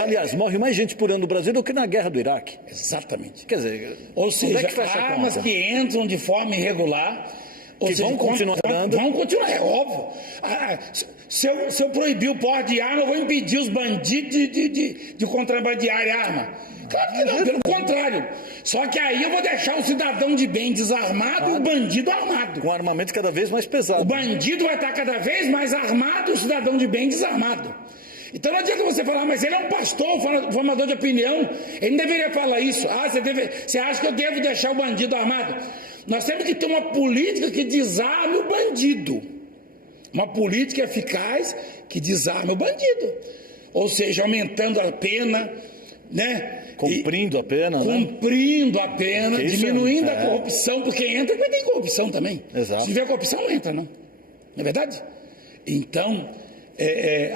Aliás, morre mais gente por ano no Brasil do que na guerra do Iraque. Exatamente. Quer dizer, ou seja, armas que entram de forma irregular, que vão continuar dando. Vão continuar, é óbvio. Se eu proibir o porte de arma, eu vou impedir os bandidos de contrabandear arma. Claro que não, pelo contrário. Só que aí eu vou deixar o cidadão de bem desarmado e o bandido armado. Com armamento cada vez mais pesado. O bandido vai estar cada vez mais armado e o cidadão de bem desarmado. Então não adianta você falar, mas ele é um pastor, formador de opinião, ele não deveria falar isso. Você acha que eu devo deixar o bandido armado? Nós temos que ter uma política que desarme o bandido. Uma política eficaz que desarme o bandido. Ou seja, aumentando a pena, né? Cumprindo a pena, né? Cumprindo a pena, diminuindo a é. corrupção, porque entra quem tem corrupção também. Exato. Se tiver corrupção, não entra, não. Não é verdade? Então,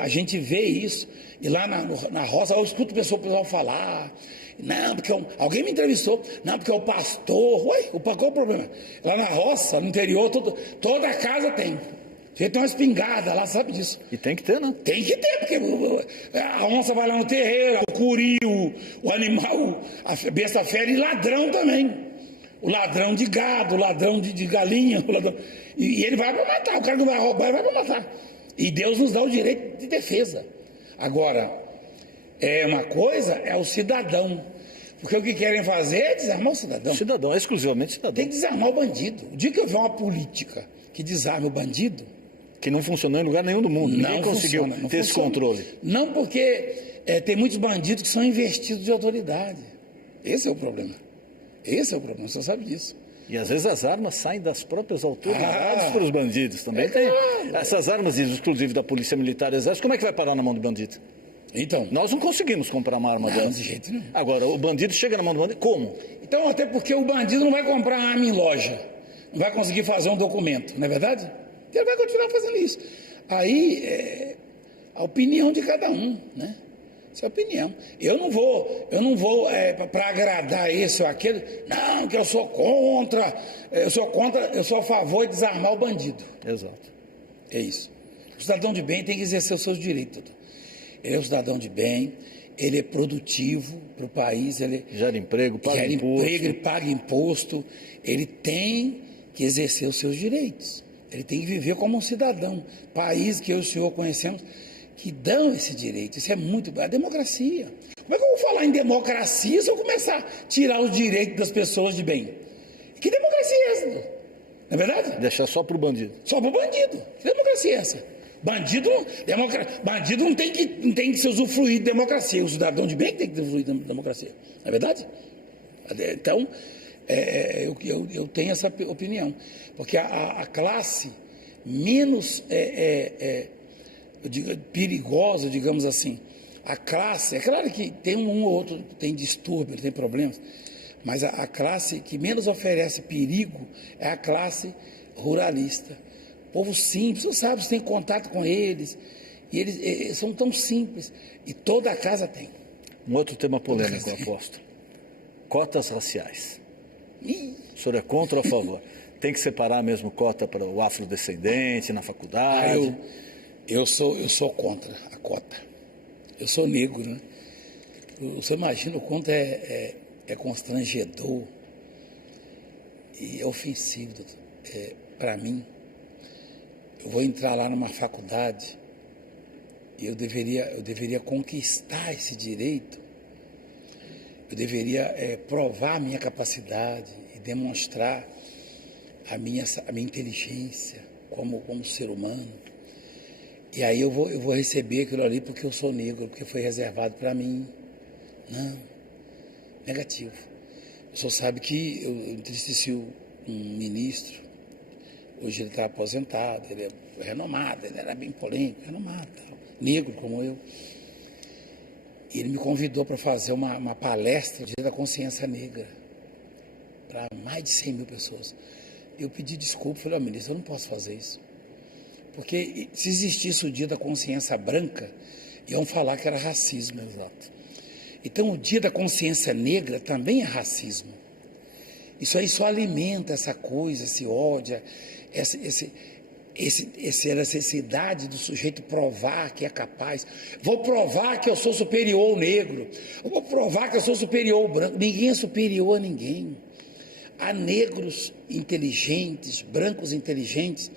a gente vê isso. E lá na roça, eu escuto o pessoal falar, não, porque alguém me entrevistou, não, porque é o pastor. Ué, qual é o problema? Lá na roça, no interior, toda casa tem. Você tem uma espingarda lá, sabe disso. E tem que ter, né? Tem que ter, porque a onça vai lá no terreiro, o curi, o animal, a besta fera e ladrão também. O ladrão de gado, o ladrão de galinha, o ladrão, e ele vai para matar. O cara não vai roubar, ele vai para matar. E Deus nos dá o direito de defesa. Agora, uma coisa é o cidadão. Porque o que querem fazer é desarmar o cidadão. Cidadão, exclusivamente cidadão. Tem que desarmar o bandido. O dia que houver uma política que desarme o bandido, que não funcionou em lugar nenhum do mundo. Ninguém conseguiu ter esse controle. Não, porque tem muitos bandidos que são investidos de autoridade. Esse é o problema. Esse é o problema, você sabe disso. E às vezes as armas saem das próprias autoridades para os bandidos também. Tem essas armas exclusivas da Polícia Militar e Exército, como é que vai parar na mão do bandido? Então, nós não conseguimos comprar uma arma dessa. De jeito nenhum. Agora, o bandido chega na mão do bandido, como? Então, até porque o bandido não vai comprar arma em loja, não vai conseguir fazer um documento, não é verdade? Ele vai continuar fazendo isso. Aí, a opinião de cada um, né? Essa é a opinião. Eu não vou para agradar esse ou aquele, não, que eu sou contra, eu sou a favor de desarmar o bandido. Exato. É isso. O cidadão de bem tem que exercer os seus direitos. Ele é um cidadão de bem, ele é produtivo para o país, ele gera emprego, paga imposto. Ele paga imposto, ele tem que exercer os seus direitos. Ele tem que viver como um cidadão. País que eu e o senhor conhecemos que dão esse direito. Isso é muito... A democracia. Como é que eu vou falar em democracia se eu começar a tirar os direitos das pessoas de bem? Que democracia é essa? Não é verdade? Deixar só para o bandido. Só para o bandido. Que democracia é essa? Bandido não tem que se usufruir de democracia. O cidadão de bem tem que usufruir de democracia. Não é verdade? Então, eu tenho essa opinião. Porque a classe menos perigosa, digamos assim, a classe, é claro que tem um ou outro, tem distúrbio, tem problemas, mas a classe que menos oferece perigo é a classe ruralista. Povo simples, você sabe, você tem contato com eles, e eles são tão simples, e toda a casa tem. Um outro tema polêmico, aposto. Cotas raciais. O senhor é contra ou a favor? Tem que separar mesmo cota para o afrodescendente na faculdade? Eu sou contra a cota. Eu sou negro, né? Você imagina o quanto é constrangedor e é ofensivo para mim. Eu vou entrar lá numa faculdade e eu deveria conquistar esse direito. Eu deveria provar a minha capacidade e demonstrar a minha inteligência como ser humano. E aí eu vou receber aquilo ali porque eu sou negro, porque foi reservado para mim. Não, negativo. O senhor sabe que eu entristeci um ministro, hoje ele está aposentado, ele é renomado, ele era bem polêmico, renomado, negro como eu. E ele me convidou para fazer uma palestra de da consciência negra para mais de 100 mil pessoas. Eu pedi desculpa, falei, ministro, eu não posso fazer isso. Porque se existisse o dia da consciência branca, iam falar que era racismo. Exato. Então o dia da consciência negra também é racismo. Isso aí só alimenta essa coisa, esse ódio, essa necessidade do sujeito provar que é capaz. Vou provar que eu sou superior ao negro. Vou provar que eu sou superior ao branco. Ninguém é superior a ninguém. Há negros inteligentes, brancos inteligentes.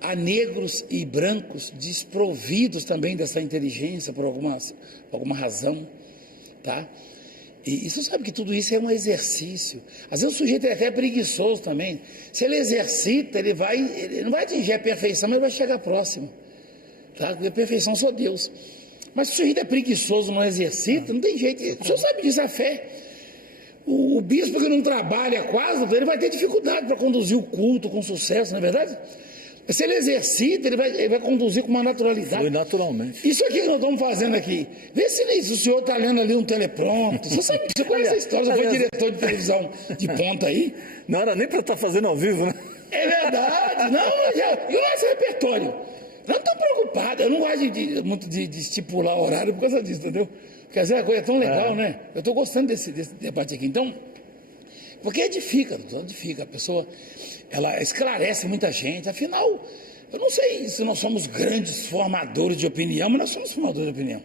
Há negros e brancos desprovidos também dessa inteligência por alguma razão, tá? E você sabe que tudo isso é um exercício. Às vezes o sujeito é até preguiçoso também. Se ele exercita, ele não vai atingir a perfeição, mas ele vai chegar próximo, tá? Porque a perfeição só Deus. Mas se o sujeito é preguiçoso, não exercita, não tem jeito. O senhor sabe disso, a fé. O bispo que não trabalha quase, ele vai ter dificuldade para conduzir o culto com sucesso, não é verdade? Se ele exercita, ele vai conduzir com uma naturalidade. Foi naturalmente. Isso aqui que nós estamos fazendo aqui. Vê se o senhor está lendo ali um teleprompter. Você conhece a história, você foi diretor de televisão de ponta aí. Não era nem para estar fazendo ao vivo, né? É verdade. Não, e olha esse repertório. Não estou preocupado. Eu não gosto muito de estipular o horário por causa disso, entendeu? Quer dizer, a coisa é tão legal, né? Eu estou gostando desse debate aqui. Então, porque edifica. A pessoa, ela esclarece muita gente. Afinal, eu não sei se nós somos grandes formadores de opinião, mas nós somos formadores de opinião,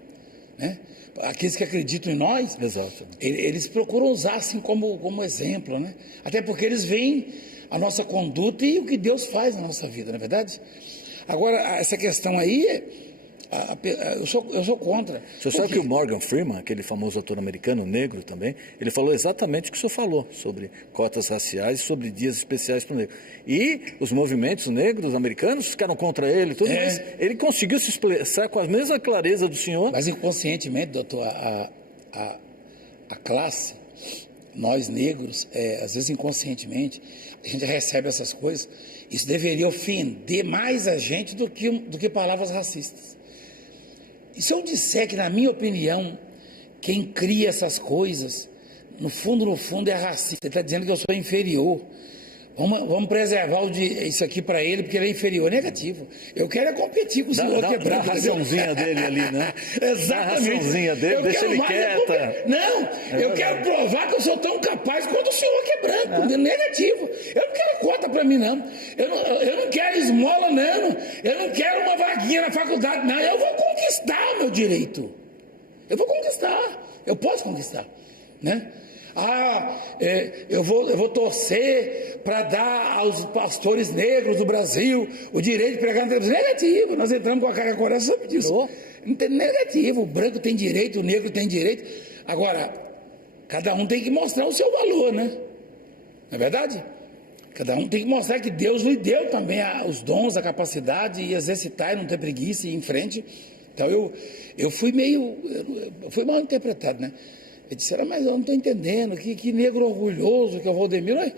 né? Aqueles que acreditam em nós, exato, eles procuram usar assim como exemplo, né? Até porque eles veem a nossa conduta e o que Deus faz na nossa vida, não é verdade? Agora, essa questão aí, eu sou contra. O senhor sabe que o Morgan Freeman, aquele famoso ator americano, negro também, ele falou exatamente o que o senhor falou, sobre cotas raciais e sobre dias especiais para o negro. E os movimentos negros americanos ficaram contra ele, tudo mais. Ele conseguiu se expressar com a mesma clareza do senhor. Mas inconscientemente, doutor, a classe, nós negros, às vezes inconscientemente, a gente recebe essas coisas. Isso deveria ofender mais a gente do que palavras racistas. E se eu disser que, na minha opinião, quem cria essas coisas, no fundo, é racista. Ele está dizendo que eu sou inferior. Vamos preservar isso aqui para ele, porque ele é inferior. Negativo. Eu quero competir com o senhor que é branco. Dá a raçãozinha dele ali, né? Exatamente. Dá a raçãozinha dele, deixa ele quieta. Não, eu quero provar que eu sou tão capaz quanto o senhor que é branco. Negativo. Eu não quero cota para mim, não. Eu não quero esmola, não. Eu não quero uma vaguinha na faculdade, não. Eu vou conquistar o meu direito. Eu vou conquistar. Eu posso conquistar, né? Eu vou torcer para dar aos pastores negros do Brasil o direito de pregar na televisão. Negativo, nós entramos com a cara coragem sobre isso. Negativo, o branco tem direito, o negro tem direito. Agora, cada um tem que mostrar o seu valor, né? Não é verdade? Cada um tem que mostrar que Deus lhe deu também os dons, a capacidade e exercitar e não ter preguiça e ir em frente. Então eu fui mal interpretado, né? Ele disse, mas eu não estou entendendo, que negro orgulhoso que é o Valdemir. Não,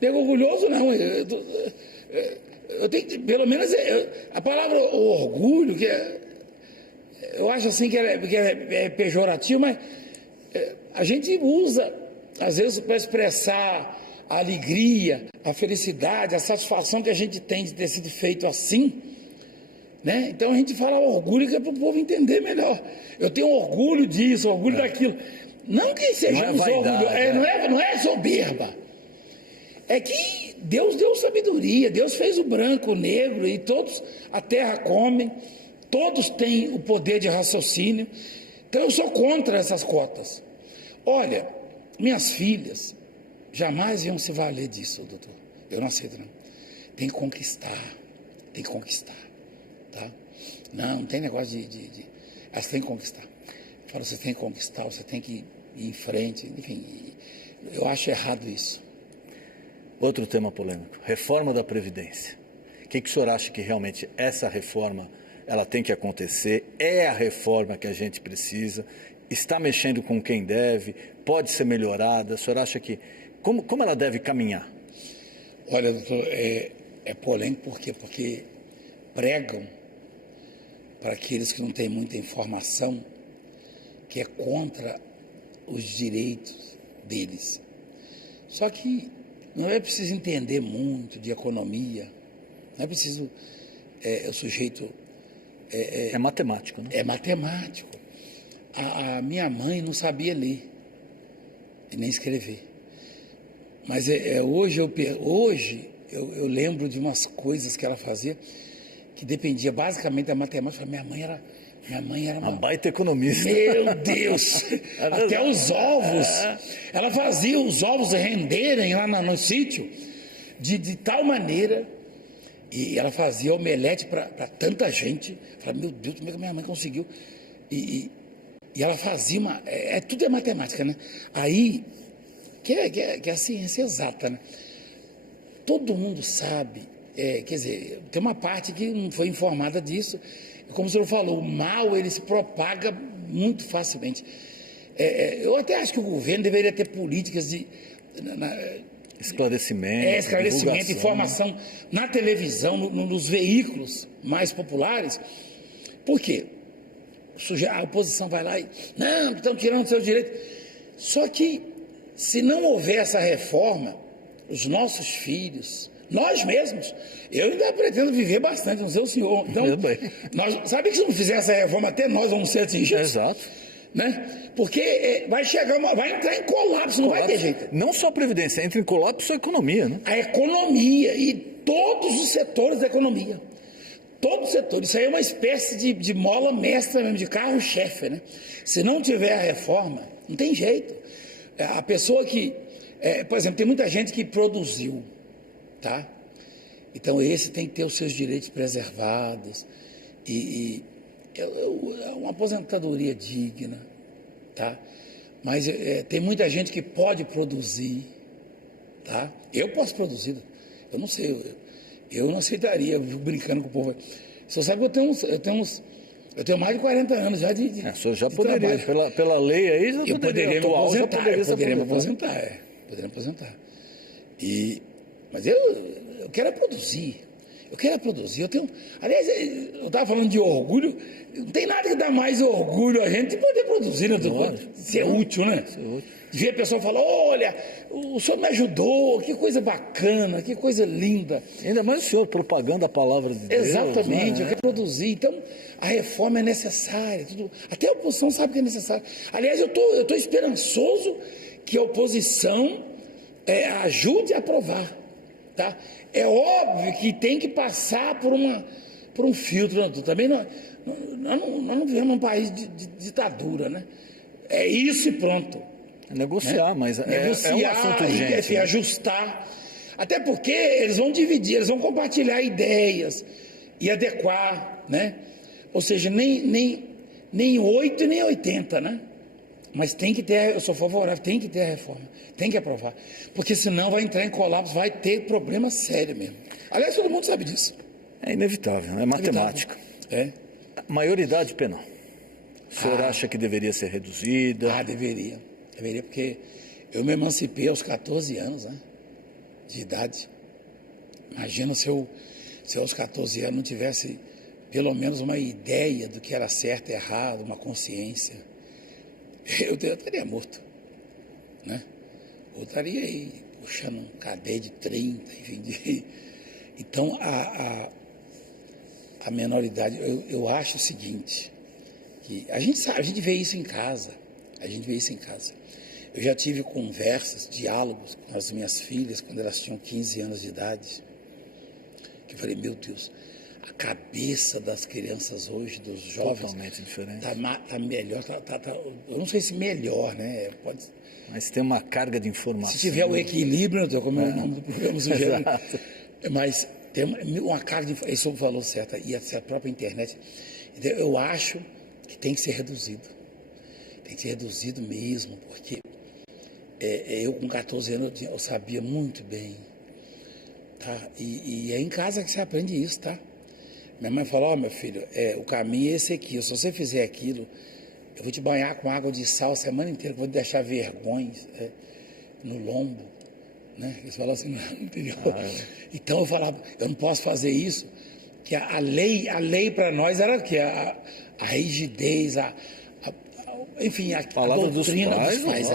negro orgulhoso não, eu tenho, pelo menos a palavra orgulho, eu acho assim que é pejorativo, mas a gente usa, às vezes, para expressar a alegria, a felicidade, a satisfação que a gente tem de ter sido feito assim, né? Então a gente fala orgulho que é para o povo entender melhor. Eu tenho orgulho disso, orgulho daquilo. Não que sejamos orgulhosos, não é soberba. É que Deus deu sabedoria, Deus fez o branco, o negro, e todos a terra comem, todos têm o poder de raciocínio. Então eu sou contra essas cotas. Olha, minhas filhas jamais iam se valer disso, doutor. Eu não aceito, não. Tem que conquistar, tá? Não tem negócio de elas têm que conquistar. Eu falo, você tem que conquistar, você tem que ir em frente, enfim, eu acho errado isso. Outro tema polêmico, reforma da Previdência. O que o senhor acha que realmente essa reforma, ela tem que acontecer? É a reforma que a gente precisa? Está mexendo com quem deve? Pode ser melhorada? O senhor acha que... Como ela deve caminhar? Olha, doutor, é polêmico por quê? Porque pregam para aqueles que não têm muita informação que é contra os direitos deles. Só que não é preciso entender muito de economia, não é preciso o sujeito... É matemático, né? É matemático. A minha mãe não sabia ler e nem escrever. Mas hoje eu lembro de umas coisas que ela fazia que dependia basicamente da matemática. Minha mãe era uma baita economista. Meu Deus! Até os ovos. Ela fazia os ovos renderem lá no sítio de tal maneira. E ela fazia omelete para tanta gente. Eu falei, meu Deus, como é que minha mãe conseguiu? E ela fazia tudo é matemática, né? Aí, que é a ciência exata, né? Todo mundo sabe, quer dizer, tem uma parte que não foi informada disso. Como o senhor falou, o mal ele se propaga muito facilmente. Eu até acho que o governo deveria ter políticas Esclarecimento, esclarecimento, informação na televisão, nos veículos mais populares. Por quê? A oposição vai lá e, não, estão tirando seus direitos. Só que, se não houver essa reforma, os nossos filhos, nós mesmos, eu ainda pretendo viver bastante, não sei o senhor. Então, sabe que se não fizer essa reforma, até nós vamos ser atingidos? Exato. Né? Porque vai entrar em colapso, não vai ter jeito. Não só a Previdência, entra em colapso a economia, né? A economia e todos os setores da economia. Todos os setores. Isso aí é uma espécie de mola mestra mesmo, de carro-chefe, né? Se não tiver a reforma, não tem jeito. A pessoa que, por exemplo, tem muita gente que produziu, tá? Então esse tem que ter os seus direitos preservados é uma aposentadoria digna, tá? Mas tem muita gente que pode produzir, tá? Eu posso produzir, eu não sei, eu não aceitaria, eu fico brincando com o povo. Você sabe que eu tenho mais de 40 anos já de o senhor já poderia, pela lei aí, já poderia atuar, poderia me aposentar, poderia aposentar. Mas eu quero produzir. Aliás, eu estava falando de orgulho, não tem nada que dá mais orgulho a gente de poder produzir, né? Ser útil, né? De ver a pessoa falar, olha, o senhor me ajudou, que coisa bacana, que coisa linda. Ainda mais o senhor propagando a palavra de Deus. Exatamente, eu quero produzir. Então, a reforma é necessária. Até a oposição sabe que é necessário. Aliás, eu estou esperançoso que a oposição ajude a aprovar, tá? É óbvio que tem que passar por um filtro, né? Também nós não vivemos num país de ditadura, né? É isso e pronto. Negociar, né? Mas negociar, é um assunto urgente. Ajustar. Até porque eles vão dividir, eles vão compartilhar ideias e adequar, né? Ou seja, nem 8 e nem 80, né? Mas tem que ter, eu sou favorável, tem que ter a reforma, tem que aprovar. Porque senão vai entrar em colapso, vai ter problema sério mesmo. Aliás, todo mundo sabe disso. É inevitável, é matemática. Maioridade penal. O senhor acha que deveria ser reduzida? Deveria. Deveria, porque eu me emancipei aos 14 anos, né, de idade. Imagina se eu aos 14 anos não tivesse pelo menos uma ideia do que era certo e errado, uma consciência. Eu estaria morto, né? Eu estaria aí puxando um cadeia de 30, enfim. Então, a menoridade, eu acho o seguinte, que a gente vê isso em casa, Eu já tive conversas, diálogos com as minhas filhas quando elas tinham 15 anos de idade, que eu falei, meu Deus, a cabeça das crianças hoje, dos jovens, totalmente diferente. Tá melhor, eu não sei se melhor, né? Mas tem uma carga de informação. Se tiver o equilíbrio, como o nome do programa sugere, mas tem uma carga de, isso falou certo, e a própria internet. Então, eu acho que tem que ser reduzido. Tem que ser reduzido mesmo, porque eu com 14 anos eu sabia muito bem, tá? E é em casa que você aprende isso, tá? Minha mãe falou, meu filho, o caminho é esse aqui, se você fizer aquilo, eu vou te banhar com água de sal a semana inteira, vou te deixar vergonhas no lombo, né? Eles falam assim, entendeu? Então eu falava, eu não posso fazer isso, que a lei para nós era o quê? A rigidez, enfim, a doutrina dos pais.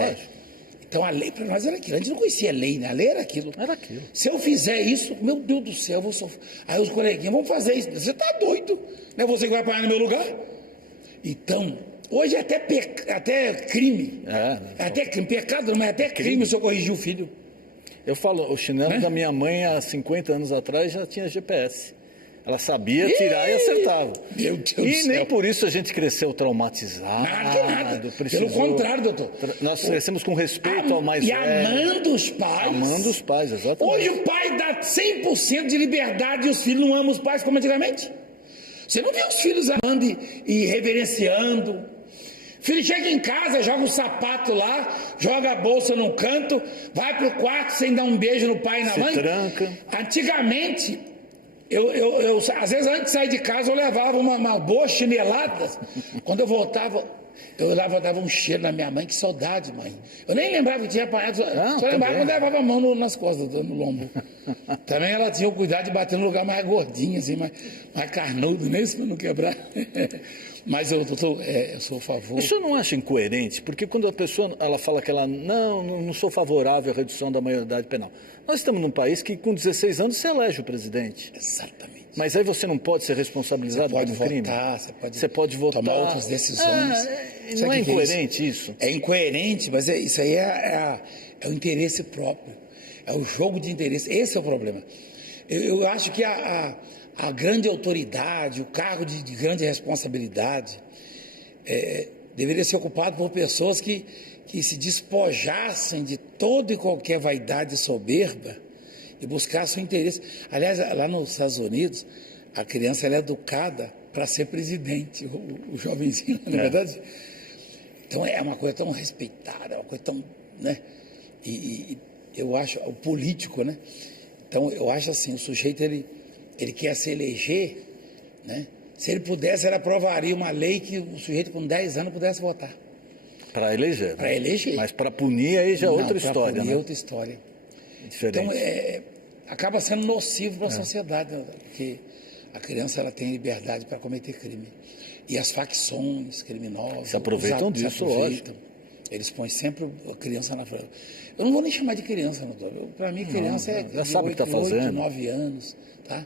Então a lei para nós era aquilo. A gente não conhecia a lei, né? A lei era aquilo. Se eu fizer isso, meu Deus do céu, eu vou sofrer. Aí os coleguinhas vão fazer isso. Você está doido? Não é você que vai apanhar no meu lugar? Então, hoje é até crime. Até crime. Pecado não, mas até crime se eu corrigir o filho. Eu falo, o chinelo da minha mãe há 50 anos atrás já tinha GPS. Ela sabia tirar e acertava. Meu Deus do céu. Nem por isso a gente cresceu traumatizado. Nada. Pelo contrário, doutor. Nós crescemos com respeito ao mais velho. E amando os pais. Amando os pais, exatamente. Hoje o pai dá 100% de liberdade e os filhos não amam os pais como antigamente. Você não vê os filhos amando e reverenciando. Filho chega em casa, joga o sapato lá, joga a bolsa num canto, vai pro quarto sem dar um beijo no pai e na mãe. Se tranca. Antigamente, Às vezes, antes de sair de casa, eu levava uma boa chinelada. Quando eu voltava, dava um cheiro na minha mãe. Que saudade, mãe. Eu nem lembrava que tinha apanhado, só lembrava quando levava a mão nas costas, no lombo. Também ela tinha o cuidado de bater no lugar mais gordinho, assim, mais carnudo, nem isso pra não quebrar. Mas eu sou a favor. O senhor não acha incoerente? Porque quando a pessoa ela fala que ela não sou favorável à redução da maioridade penal. Nós estamos num país que com 16 anos você elege o presidente. Exatamente. Mas aí você não pode ser responsabilizado por um crime? Você pode votar, tomar outras decisões. Não é incoerente isso? É incoerente, mas isso aí é o interesse próprio. É o jogo de interesse. Esse é o problema. Eu acho que a grande autoridade, o cargo de grande responsabilidade, deveria ser ocupado por pessoas que se despojassem de toda e qualquer vaidade e soberba e buscassem o interesse. Aliás, lá nos Estados Unidos, a criança ela é educada para ser presidente, o jovenzinho, não é verdade? Então é uma coisa tão respeitada, é uma coisa tão, né? E eu acho, o político, né? Então eu acho assim, o sujeito ele quer se eleger, né? Se ele pudesse, ele aprovaria uma lei que o sujeito com 10 anos pudesse votar. Para eleger. Né? Para eleger. Mas para punir aí já é outra história, punir né? É outra história. Diferente. Então acaba sendo nocivo para a sociedade, né? Porque a criança ela tem liberdade para cometer crime. E as facções criminosas se aproveitam disso, lógico. Eles põem sempre a criança na frente. Eu não vou nem chamar de criança, para mim criança já sabe o que está fazendo. 8, 9 anos, tá?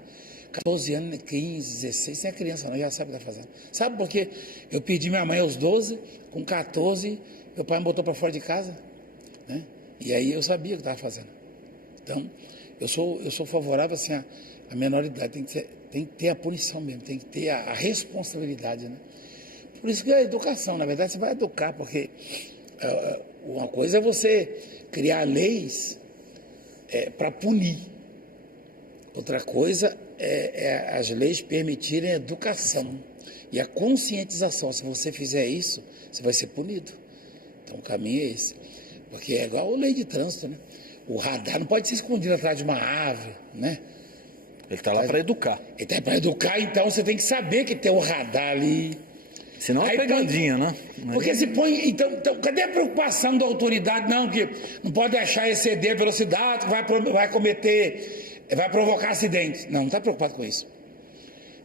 14 anos, 15, 16, não é criança não, já sabe o que está fazendo. Sabe por quê? Eu perdi minha mãe aos 12, com 14, meu pai me botou para fora de casa, né? E aí eu sabia o que estava fazendo. Então, eu sou favorável assim, a menoridade, tem que ter a punição mesmo, tem que ter a responsabilidade, né? Por isso que a educação, na verdade, você vai educar, porque uma coisa é você criar leis para punir. Outra coisa é as leis permitirem a educação e a conscientização. Se você fizer isso, você vai ser punido. Então o caminho é esse. Porque é igual a lei de trânsito, né? O radar não pode ser escondido atrás de uma árvore, né? Ele está lá para educar. Ele está para educar, então você tem que saber que tem um radar ali. Senão é pegadinha, né? Porque se põe. Então, cadê a preocupação da autoridade? Não, que não pode deixar exceder a velocidade, vai cometer, vai provocar acidentes. Não está preocupado com isso.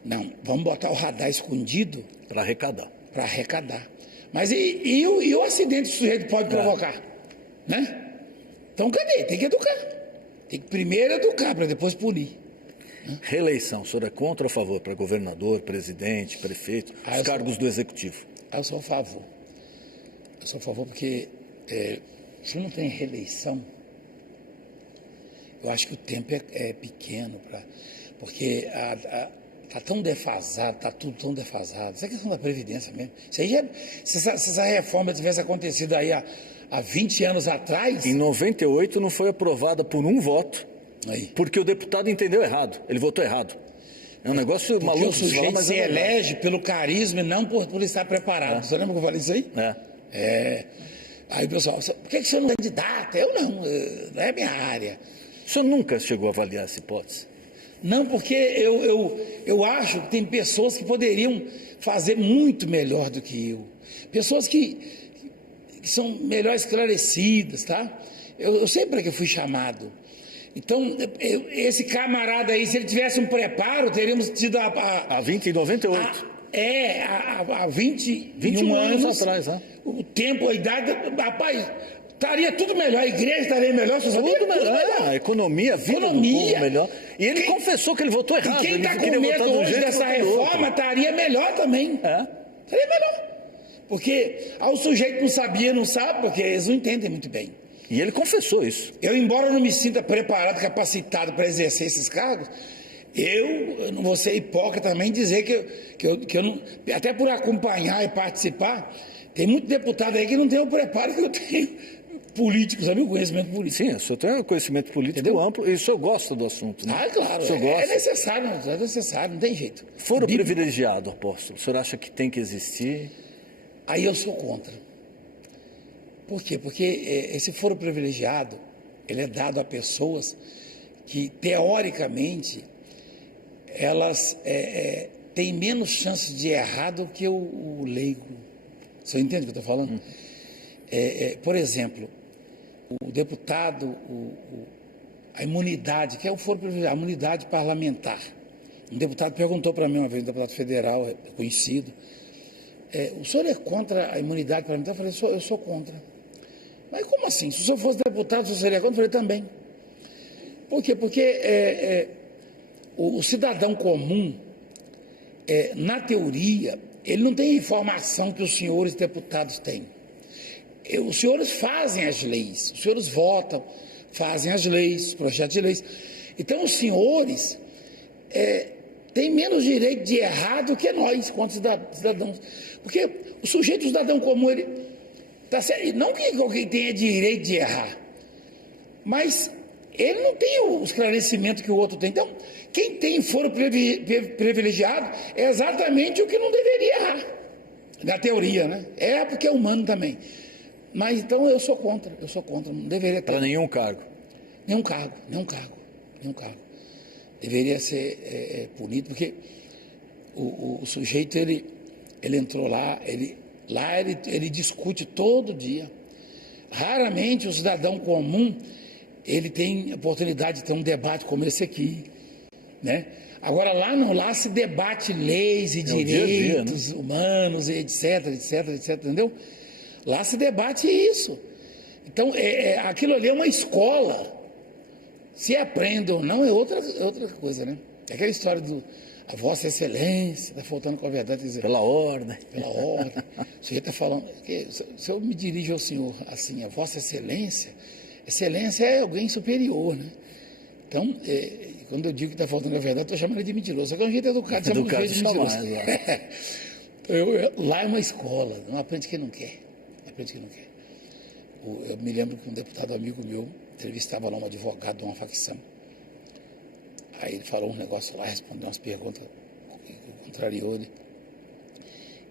Não, vamos botar o radar escondido. Para arrecadar. Para arrecadar. Mas e o acidente que o sujeito pode provocar? Né? Então cadê? Tem que educar. Tem que primeiro educar, para depois punir. Reeleição, o senhor é contra ou a favor para governador, presidente, prefeito, os cargos do executivo? Eu sou a favor. Eu sou a favor porque se não tem reeleição, eu acho que o tempo é pequeno, porque está tão defasado, está tudo tão defasado. Isso é questão da Previdência mesmo. Isso aí se essa reforma tivesse acontecido aí há 20 anos atrás... Em 98 não foi aprovada por um voto. Aí. Porque o deputado entendeu errado, ele votou errado. É um negócio porque maluco. O sujeito se elege pelo carisma e não por estar preparado. Você lembra que eu falei isso aí? Aí o pessoal, por que você não é candidato? Eu não é minha área. O senhor nunca chegou a avaliar essa hipótese? Não, porque eu acho que tem pessoas que poderiam fazer muito melhor do que eu. Pessoas que são melhor esclarecidas, tá? Eu sei para que eu fui chamado. Então, esse camarada aí, se ele tivesse um preparo, teríamos tido Há 20 e 98. Há 21 anos atrás, o tempo, a idade, rapaz, estaria tudo melhor, a igreja estaria melhor, você sabia? Tudo melhor. A economia, a vida do povo melhor. E ele confessou que ele votou errado. E quem está com medo hoje dessa reforma estaria melhor também. Estaria melhor. Porque o sujeito não sabia, não sabe, porque eles não entendem muito bem. E ele confessou isso. Eu, embora não me sinta preparado, capacitado para exercer esses cargos, eu não vou ser hipócrita também dizer que eu não... Até por acompanhar e participar, tem muito deputado aí que não tem o preparo que eu tenho político, sabe? O conhecimento político. Sim, o senhor tem um conhecimento político amplo e o senhor gosta do assunto, né? Claro. É necessário, não tem jeito. Foro privilegiado, apóstolo, o senhor acha que tem que existir? Aí eu sou contra. Por quê? Porque esse foro privilegiado, ele é dado a pessoas que, teoricamente, elas têm menos chances de errar do que o leigo. Você entende o que eu estou falando? Por exemplo, o deputado, a imunidade, que é o foro privilegiado, a imunidade parlamentar. Um deputado perguntou para mim uma vez, um deputado federal conhecido, o senhor é contra a imunidade parlamentar? Eu falei, eu sou contra. Mas como assim? Se o senhor fosse deputado, o senhor seria contra? Eu falei, também. Por quê? Porque o cidadão comum, na teoria, ele não tem a informação que os senhores deputados têm. Os senhores fazem as leis, os senhores votam, fazem as leis, projetos de leis. Então, os senhores têm menos direito de errar do que nós, quanto cidadãos. Porque o sujeito, o cidadão comum, ele tá certo, não que alguém tenha direito de errar, mas ele não tem o esclarecimento que o outro tem. Então, quem tem foro privilegiado é exatamente o que não deveria errar, na teoria, né? Porque é humano também. Mas então eu sou contra, não deveria ter. Para nenhum cargo? Nenhum cargo. Deveria ser punido, porque o sujeito, ele entrou lá, ele discute todo dia. Raramente o cidadão comum, ele tem oportunidade de ter um debate como esse aqui, né? Agora lá não, lá se debate leis e direitos dia, né? Humanos, etc, entendeu? Lá se debate isso. Então, aquilo ali é uma escola. Se aprende ou não, é outra coisa, né? É aquela história a Vossa Excelência, está faltando com a verdade. Dizer, pela ordem. O senhor está falando, se eu me dirijo ao senhor assim, a Vossa Excelência é alguém superior, né? Então, quando eu digo que está faltando a verdade, estou chamando ele de mentiroso. Só que é um jeito educado de chamar de mentiroso. Lá é uma escola, não aprende quem não quer. Eu me lembro que um deputado amigo meu entrevistava lá um advogado de uma facção. Aí ele falou um negócio lá, respondeu umas perguntas que contrariou ele.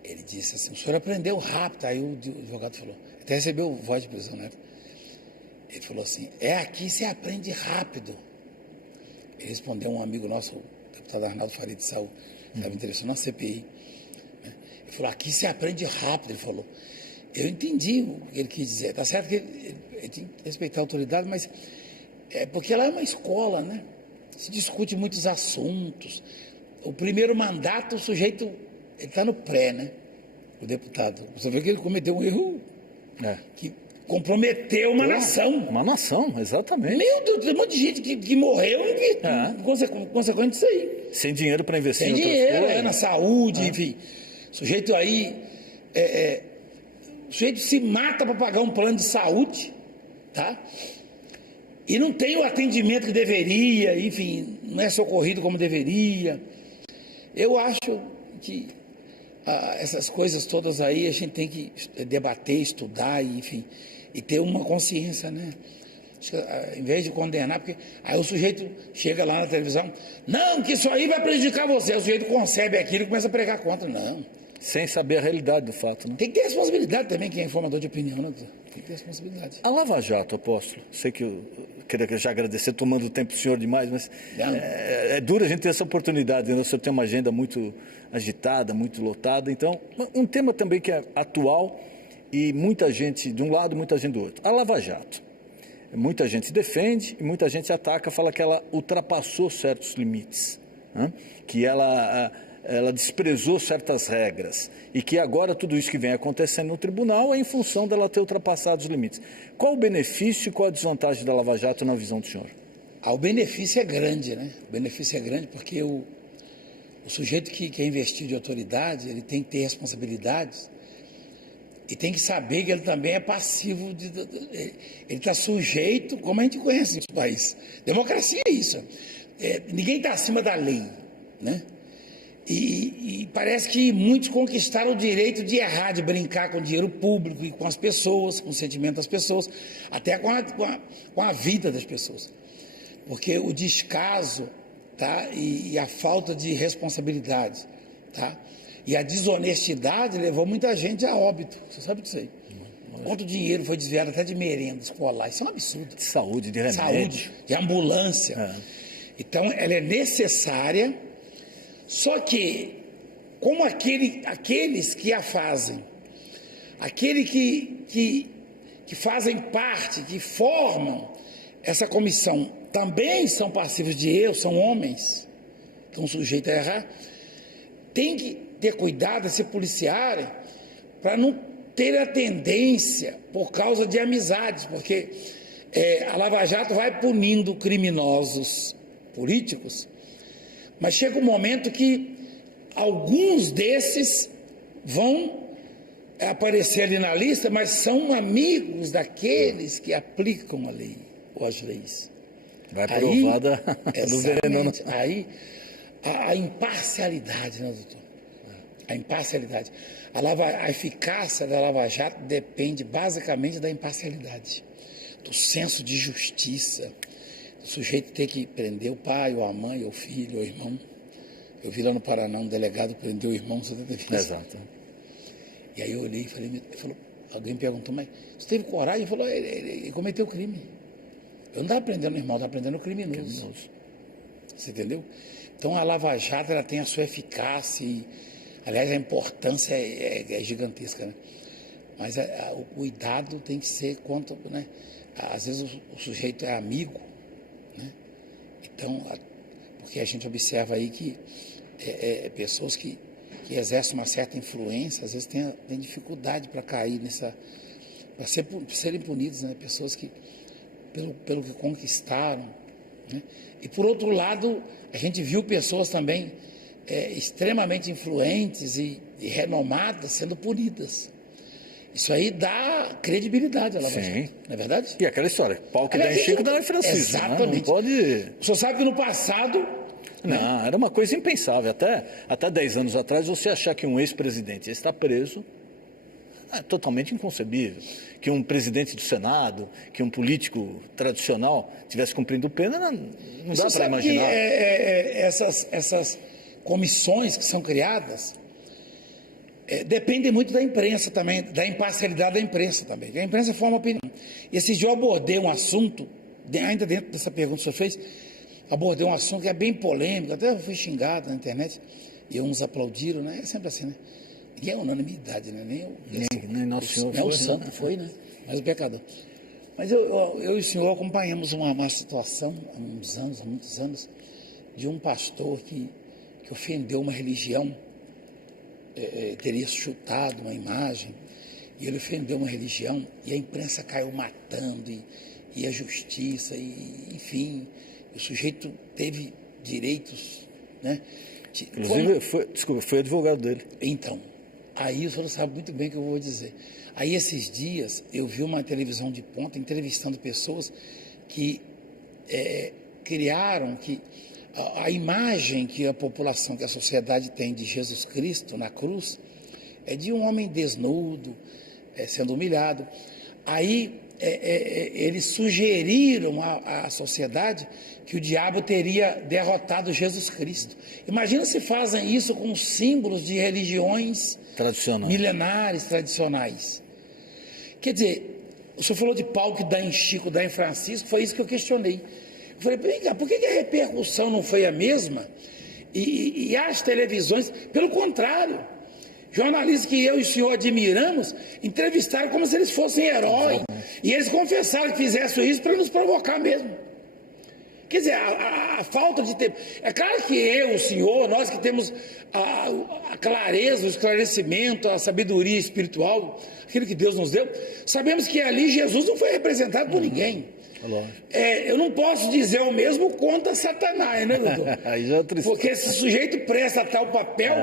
Ele disse assim, o senhor aprendeu rápido. Aí o advogado falou, até recebeu voz de prisão, né? Ele falou assim, aqui você aprende rápido. Ele respondeu um amigo nosso, o deputado Arnaldo Faria de Saúl, que estava interessado na CPI. Né? Ele falou, aqui você aprende rápido, ele falou. Eu entendi o que ele quis dizer. Tá certo que ele tem que respeitar a autoridade, mas porque lá é uma escola, né? Se discute muitos assuntos. O primeiro mandato, o sujeito, ele está no pré, né? O deputado. Você vê que ele cometeu um erro que comprometeu uma nação. Uma nação, exatamente. Meu Deus, tem um monte de gente que morreu consequente disso aí. Sem dinheiro para investir em outras coisas. Na saúde, enfim. O sujeito aí... O sujeito se mata para pagar um plano de saúde, tá? E não tem o atendimento que deveria, enfim, não é socorrido como deveria. Eu acho que essas coisas todas aí a gente tem que debater, estudar, enfim, e ter uma consciência, né? Em vez de condenar, porque aí o sujeito chega lá na televisão, não, que isso aí vai prejudicar você. O sujeito concebe aquilo e começa a pregar contra, não. Sem saber a realidade do fato, né? Tem que ter responsabilidade também, quem é informador de opinião, né? Tem que ter responsabilidade. A Lava Jato, apóstolo, sei que eu queria já agradecer, tomando o tempo do senhor demais, mas é duro a gente ter essa oportunidade, né? O senhor tem uma agenda muito agitada, muito lotada, então, um tema também que é atual e muita gente de um lado, muita gente do outro. A Lava Jato. Muita gente se defende e muita gente ataca, fala que ela ultrapassou certos limites, né? Que ela desprezou certas regras e que agora tudo isso que vem acontecendo no tribunal é em função dela ter ultrapassado os limites. Qual o benefício e qual a desvantagem da Lava Jato na visão do senhor? O benefício é grande, né? O benefício é grande porque o sujeito que é investido de autoridade, ele tem que ter responsabilidades e tem que saber que ele também é passivo, ele está sujeito, como a gente conhece nesse país. Democracia é isso. Ninguém está acima da lei, né? E parece que muitos conquistaram o direito de errar, de brincar com o dinheiro público e com as pessoas, com o sentimento das pessoas, até com a vida das pessoas. Porque o descaso, tá? E a falta de responsabilidade, tá? E a desonestidade levou muita gente a óbito. Você sabe disso aí. Quanto dinheiro foi desviado até de merenda escolar. Isso é um absurdo. De saúde, de remédio. Saúde, de ambulância. Então, ela é necessária Só que, como aqueles que a fazem, aqueles que fazem parte, que formam essa comissão, também são passíveis de erro, são homens, estão sujeitos a errar, tem que ter cuidado, se policiarem, para não ter a tendência, por causa de amizades, porque a Lava Jato vai punindo criminosos políticos, mas chega um momento que alguns desses vão aparecer ali na lista, mas são amigos daqueles que aplicam a lei ou as leis. Vai provada do veneno. Aí a imparcialidade, né, doutor? A imparcialidade. A eficácia da Lava Jato depende basicamente da imparcialidade, do senso de justiça, do sujeito ter que prender o pai, ou a mãe, ou o filho, ou o irmão. Eu vi lá no Paraná um delegado prendeu o irmão 70 vezes. Exato. E aí eu olhei e falei, alguém perguntou, mas você teve coragem? Ele falou, ele cometeu crime. Eu não estava prendendo o irmão, estava prendendo o criminoso. Você entendeu? Então a Lava Jato ela tem a sua eficácia e, aliás, a importância é gigantesca, né? Mas o cuidado tem que ser quanto, né? Às vezes o sujeito é amigo, né? Então, porque a gente observa aí que pessoas que exercem uma certa influência, às vezes tem dificuldade para cair para serem punidos, né? Pessoas que, pelo que conquistaram, né? E por outro lado, a gente viu pessoas também extremamente influentes e renomadas sendo punidas. Isso aí dá credibilidade à Lava Jato, não é verdade? E aquela história, pau que dá em Chico dá em Francisco. Exatamente. Né? Não pode... O senhor sabe que no passado... Não, era uma coisa impensável. Até 10 anos atrás, você achar que um ex-presidente está preso é totalmente inconcebível. Que um presidente do Senado, que um político tradicional tivesse cumprindo pena, não dá para imaginar. Que essas comissões que são criadas dependem muito da imprensa também, da imparcialidade da imprensa também. A imprensa forma opinião. E esse dia eu abordei um assunto, ainda dentro dessa pergunta que o senhor fez, abordei um assunto que é bem polêmico, até fui xingado na internet, e uns aplaudiram, né? É sempre assim, né? Ninguém é unanimidade, né? Nem Nosso Senhor foi. O santo foi, né? Mas o pecador. Mas eu e o senhor acompanhamos uma situação, há muitos anos, de um pastor que ofendeu uma religião, teria chutado uma imagem, e ele ofendeu uma religião, e a imprensa caiu matando, e a justiça, enfim, o sujeito teve direitos, né? Inclusive, foi advogado dele. Então, aí o senhor sabe muito bem o que eu vou dizer. Aí esses dias eu vi uma televisão de ponta entrevistando pessoas que criaram que a imagem que a população, que a sociedade tem de Jesus Cristo na cruz é de um homem desnudo, sendo humilhado. Aí eles sugeriram à sociedade que o diabo teria derrotado Jesus Cristo. Imagina se fazem isso com símbolos de religiões milenares, tradicionais. Quer dizer, o senhor falou de pau que dá em Chico, dá em Francisco, foi isso que eu questionei. Eu falei, por que a repercussão não foi a mesma? E as televisões, pelo contrário, jornalistas que eu e o senhor admiramos, entrevistaram como se eles fossem heróis. E eles confessaram que fizessem isso para nos provocar mesmo. Quer dizer, a falta de tempo. É claro que eu, o senhor, nós que temos a clareza, o esclarecimento, a sabedoria espiritual, aquilo que Deus nos deu, sabemos que ali Jesus não foi representado por ninguém. Eu não posso dizer o mesmo contra Satanás, né, doutor? Porque esse sujeito presta tal papel,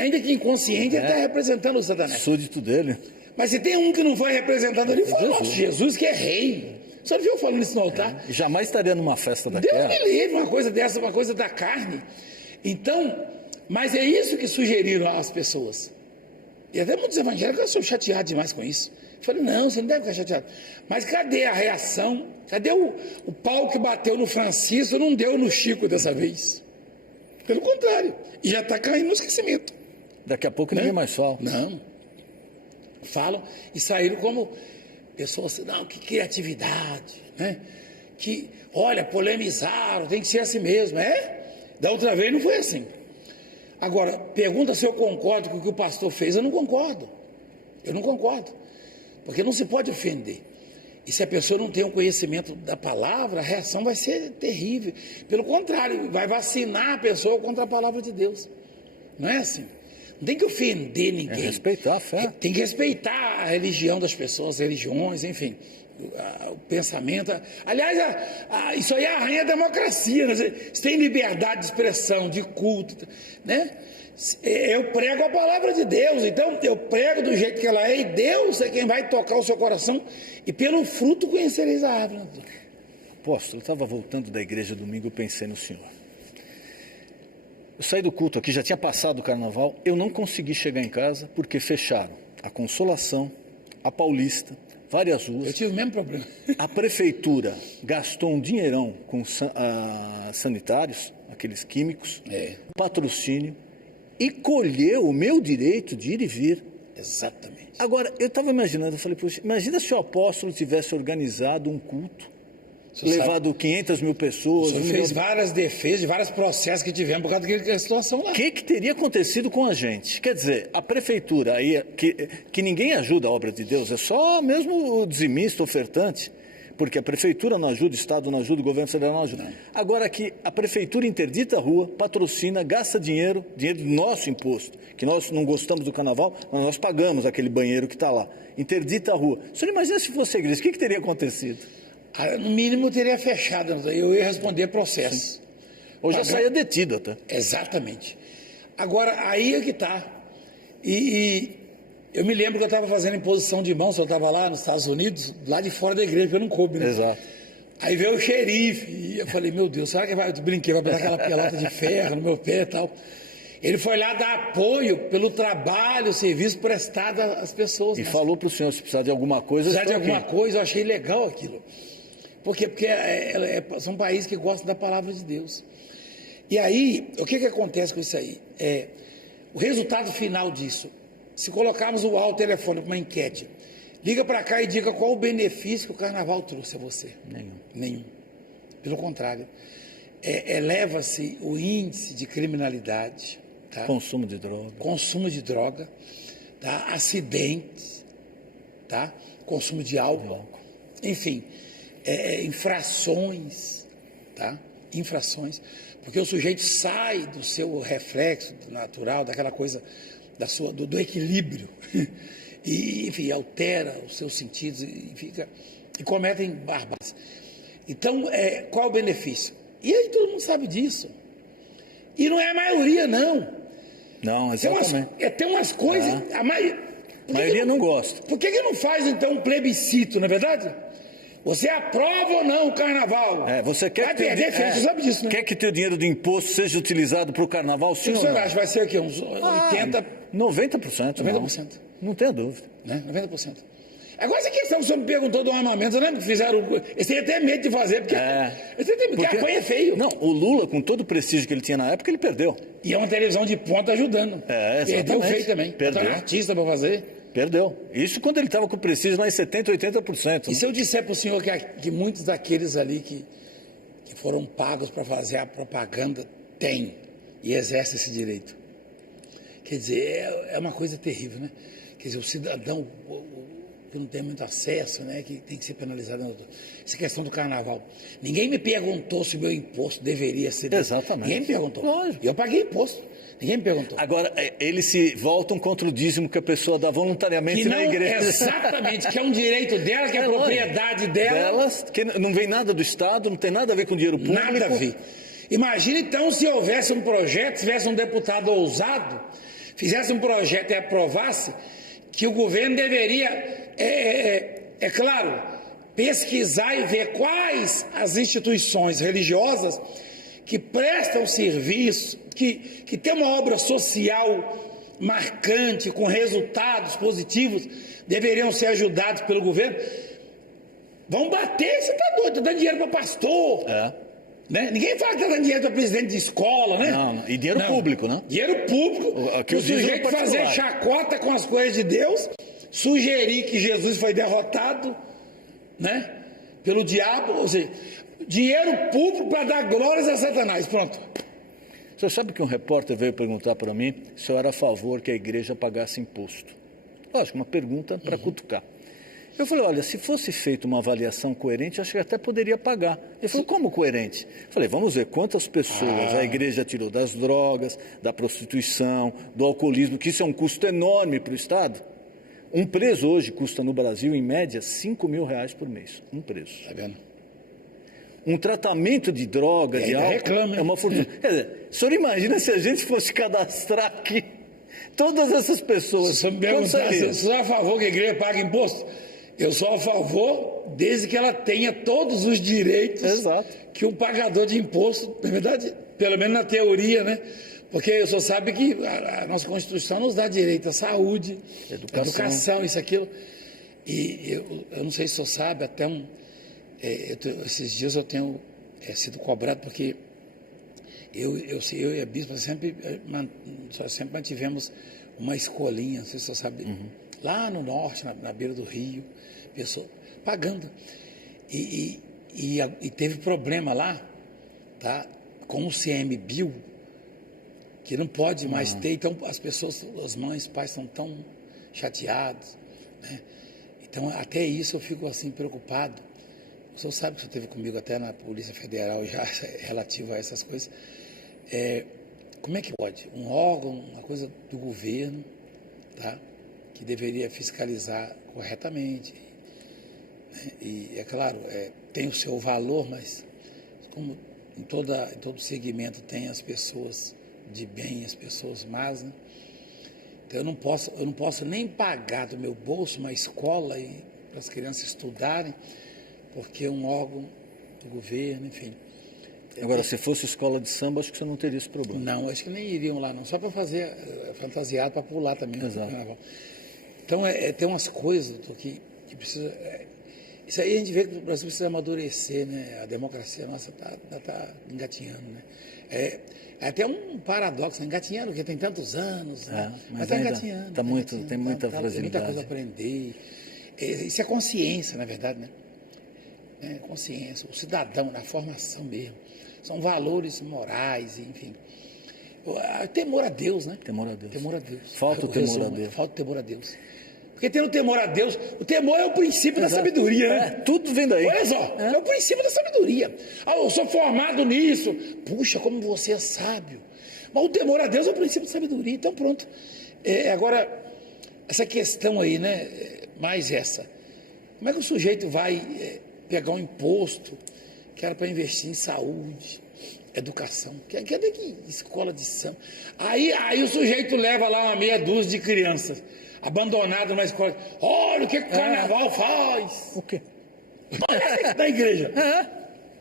ainda que inconsciente, ele está representando o Satanás. Súdito dele. Mas se tem um que não foi representado ali, foi o nosso Jesus, que é rei. O senhor viu falando isso no altar? Jamais estaria numa festa daquela. Deus me livre, uma coisa dessa, uma coisa da carne. Então, mas é isso que sugeriram às pessoas. E até muitos evangélicos estão chateados demais com isso. Eu falei, não, você não deve ficar chateado. Mas cadê a reação? Cadê o pau que bateu no Francisco não deu no Chico dessa vez? Pelo contrário. E já está caindo no esquecimento. Daqui a pouco ninguém mais fala. Não. Falam e saíram como pessoas, não, que criatividade, né? Que, olha, polemizaram, tem que ser assim mesmo. Da outra vez não foi assim. Agora, pergunta se eu concordo com o que o pastor fez. Eu não concordo. Eu não concordo. Porque não se pode ofender. E se a pessoa não tem um conhecimento da palavra, a reação vai ser terrível. Pelo contrário, vai vacinar a pessoa contra a palavra de Deus. Não é assim? Não tem que ofender ninguém. Respeitar a fé. Tem que respeitar a religião das pessoas, as religiões, enfim, o pensamento. Aliás, isso aí arranha a democracia. Né? Você tem liberdade de expressão, de culto, né? Eu prego a palavra de Deus, então eu prego do jeito que ela é, e Deus é quem vai tocar o seu coração, e pelo fruto conhecereis a árvore. Apóstolo, eu estava voltando da igreja domingo, eu pensei no senhor. Eu saí do culto aqui, já tinha passado o carnaval, eu não consegui chegar em casa porque fecharam a Consolação, a Paulista, várias ruas. Eu tive o mesmo problema. A prefeitura gastou um dinheirão com sanitários, aqueles químicos, patrocínio, e colheu o meu direito de ir e vir. Exatamente. Agora, eu estava imaginando, eu falei, poxa, imagina se o apóstolo tivesse organizado um culto, levado 500 mil pessoas. O senhor fez várias defesas de vários processos que tivemos por causa daquela situação lá. O que teria acontecido com a gente? Quer dizer, a prefeitura aí, que ninguém ajuda a obra de Deus, é só mesmo o dizimista, ofertante, porque a prefeitura não ajuda, o Estado não ajuda, o governo federal não ajuda. Não. Agora que a prefeitura interdita a rua, patrocina, gasta dinheiro do nosso imposto, que nós não gostamos do carnaval, mas nós pagamos aquele banheiro que está lá. Interdita a rua. O senhor imagina se fosse a igreja, o que teria acontecido? No mínimo teria fechado, eu ia responder processo. Sim. Ou já saía detido até. Exatamente. Agora, aí é que está. E eu me lembro que eu estava fazendo imposição de mãos, eu estava lá nos Estados Unidos, lá de fora da igreja, porque eu não coube, né? Exato. Aí veio o xerife, e eu falei, meu Deus, será que vai, eu brinquei, vai botar aquela pelota de ferro no meu pé e tal. Ele foi lá dar apoio pelo trabalho, serviço prestado às pessoas. E falou para o senhor, se precisar de alguma coisa... Se precisar de alguma coisa, eu achei legal aquilo. Por quê? Porque são países que gostam da palavra de Deus. E aí, o que acontece com isso aí? O resultado final disso, se colocarmos o telefone para uma enquete, liga para cá e diga qual o benefício que o carnaval trouxe a você. Nenhum. Pelo contrário, eleva-se o índice de criminalidade, tá? Consumo de droga, tá? Acidentes, tá? Consumo de álcool, enfim, infrações, tá? Infrações, porque o sujeito sai do seu reflexo natural, daquela coisa do equilíbrio e, enfim, altera os seus sentidos e cometem barbáries. Então, qual o benefício? E aí todo mundo sabe disso. E não é a maioria, não. Não, exatamente. Tem umas coisas... A maioria não gosta. Por que não faz, então, um plebiscito, não é verdade? Você aprova ou não o carnaval? Você quer vai perder, você sabe disso, né? Quer que o dinheiro do imposto seja utilizado para o carnaval, sim ou não? Você acha? Vai ser o quê? Uns 80%? 90%. 90%. Não tenha dúvida. Né? 90%. Agora, essa questão que o senhor me perguntou do armamento, eu lembro que fizeram... Eles têm até medo de fazer, porque a apanha é feio. Não, o Lula, com todo o prestígio que ele tinha na época, ele perdeu. E é uma televisão de ponta ajudando. Exatamente. Perdeu feio também. Perdeu. Um artista para fazer. Perdeu. Isso quando ele estava com prestígio lá em 70%, 80%. E se eu disser para o senhor que muitos daqueles ali que foram pagos para fazer a propaganda têm e exercem esse direito? Quer dizer, é uma coisa terrível, né? Quer dizer, o cidadão que não tem muito acesso, né, que tem que ser penalizado. Essa questão do carnaval. Ninguém me perguntou se o meu imposto deveria ser... Exatamente. Ninguém me perguntou. Lógico. Eu paguei imposto. Ninguém me perguntou. Agora, eles se voltam contra o dízimo que a pessoa dá voluntariamente na igreja. Exatamente, que é um direito dela, que é propriedade dela. Delas, que não vem nada do Estado, não tem nada a ver com dinheiro público. Nada a ver. Imagina então se houvesse um projeto, tivesse um deputado ousado, fizesse um projeto e aprovasse, que o governo deveria, claro, pesquisar e ver quais as instituições religiosas que prestam serviço, que tem uma obra social marcante, com resultados positivos, deveriam ser ajudados pelo governo. Vão bater, você está doido, está dando dinheiro para pastor. Né? Ninguém fala que está dando dinheiro para presidente de escola, né? Não. E dinheiro público, né? Dinheiro público. Aqui o sujeito fazer chacota com as coisas de Deus, sugerir que Jesus foi derrotado, né? Pelo diabo, ou seja, dinheiro público para dar glórias a Satanás. Pronto. Você sabe que um repórter veio perguntar para mim se eu era a favor que a igreja pagasse imposto. Lógico, uma pergunta para cutucar. Eu falei, olha, se fosse feita uma avaliação coerente, acho que até poderia pagar. Ele falou, como coerente? Eu falei, vamos ver quantas pessoas a igreja tirou das drogas, da prostituição, do alcoolismo, que isso é um custo enorme para o Estado. Um preso hoje custa no Brasil, em média, R$5.000 por mês. Um preso. Tá vendo? Um tratamento de droga, de álcool, reclama, é uma fortuna. Quer dizer, o senhor imagina se a gente fosse cadastrar aqui todas essas pessoas? Se você me perguntar se eu sou a favor que a igreja pague imposto, eu sou a favor desde que ela tenha todos os direitos que um pagador de imposto, na verdade, pelo menos na teoria, né? Porque o senhor sabe que a nossa Constituição nos dá direito à saúde, educação, isso, aquilo. E eu não sei se o senhor sabe, até esses dias eu tenho sido cobrado, porque eu e a bispa sempre mantivemos uma escolinha, não sei se o senhor sabe, lá no norte, na beira do rio, pessoa pagando. E teve problema lá, tá, com o CMBio, que não pode mais ter, então as pessoas, as mães, pais estão tão chateados, né? Então até isso eu fico assim preocupado. O senhor sabe que o senhor esteve comigo até na Polícia Federal já relativo a essas coisas. Como é que pode? Um órgão, uma coisa do governo, tá, que deveria fiscalizar corretamente, né? E é claro, tem o seu valor, mas como em todo segmento tem as pessoas de bem, as pessoas más, né? Então eu não posso nem pagar do meu bolso uma escola para as crianças estudarem, porque é um órgão do governo, enfim. Agora, se fosse escola de samba, acho que você não teria esse problema. Não, acho que nem iriam lá, não. Só para fazer fantasiado, para pular também. Exato. Então, tem umas coisas que precisa... isso aí a gente vê que o Brasil precisa amadurecer, né? A democracia nossa tá engatinhando, né? É até um paradoxo, né? Engatinhando, porque tem tantos anos, né? Mas está engatinhando. Tem muita fragilidade. Tem muita coisa a aprender. Isso é consciência, na verdade, né? Consciência, o cidadão, na formação mesmo. São valores morais, enfim. Temor a Deus, né? Temor a Deus. Temor a Deus. Falta o temor a Deus. Falta o temor a Deus. Porque tendo temor a Deus, o temor é o princípio da sabedoria, né? Tudo vem daí. Olha só, é o princípio da sabedoria. Eu sou formado nisso. Puxa, como você é sábio. Mas o temor a Deus é o princípio da sabedoria. Então pronto. Agora, essa questão aí, né? Mais essa. Como é que o sujeito vai pegar um imposto que era para investir em saúde, educação? Quer dizer que escola de samba. Aí o sujeito leva lá uma meia dúzia de crianças abandonadas numa escola. Olha o que o carnaval faz. O quê? Na igreja.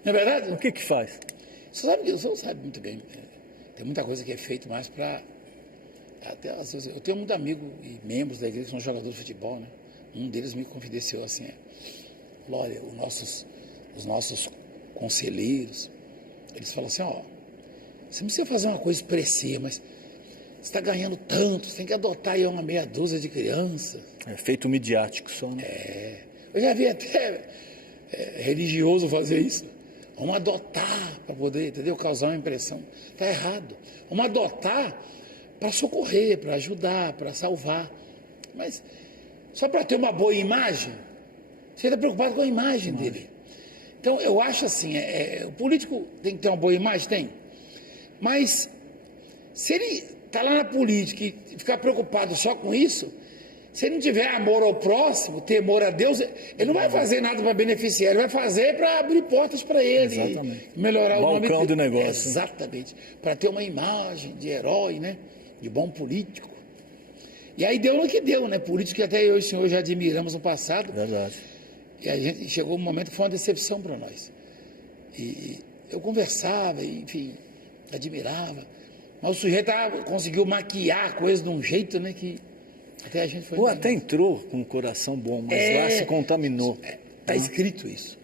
Não é verdade? O que faz? O senhor sabe muito bem. Tem muita coisa que é feita mais para... Até às vezes, eu tenho muito amigo e membros da igreja que são jogadores de futebol, né? Um deles me confidenciou assim, olha, os nossos conselheiros, eles falam assim, você não precisa fazer uma coisa expressiva, mas você está ganhando tanto, você tem que adotar aí uma meia dúzia de crianças. É feito midiático só, né? Eu já vi até religioso fazer isso. Vamos adotar para poder, entendeu? Causar uma impressão. Está errado. Vamos adotar para socorrer, para ajudar, para salvar. Mas só para ter uma boa imagem, você está preocupado com a imagem dele. Então, eu acho assim, o político tem que ter uma boa imagem? Tem. Mas, se ele está lá na política e ficar preocupado só com isso, se ele não tiver amor ao próximo, temor a Deus, ele não vai fazer nada para beneficiar, ele vai fazer para abrir portas para ele. Exatamente. Melhorar o nome Balcão dele. do negócio. Exatamente. Para ter uma imagem de herói, né? De bom político. E aí deu no que deu, né? Político que até eu e o senhor já admiramos no passado. Verdade. E a gente chegou um momento que foi uma decepção para nós. E eu conversava, enfim, admirava. Mas o sujeito conseguiu maquiar a coisa de um jeito, né? Que até a gente foi... Ou até entrou com um coração bom, mas lá se contaminou. Está escrito isso.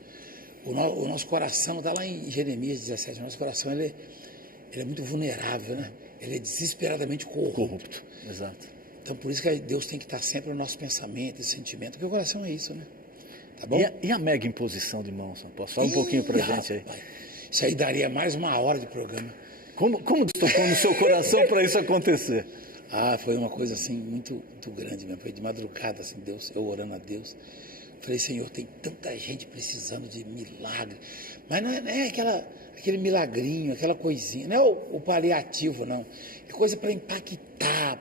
O nosso coração, está lá em Jeremias 17, o nosso coração ele é muito vulnerável, né? Ele é desesperadamente corrupto. Exato. Então, por isso que Deus tem que estar sempre no nosso pensamento e sentimento, porque o coração é isso, né? Tá bom? E a mega imposição de mãos, posso falar um pouquinho pra gente aí? Isso aí daria mais uma hora de programa. Como tocou no seu coração para isso acontecer? Foi uma coisa assim muito, muito grande mesmo. Foi de madrugada, assim, Deus, eu orando a Deus. Falei, Senhor, tem tanta gente precisando de milagre. Mas não é aquele milagrinho, aquela coisinha. Não é o paliativo, não. É coisa para impactar,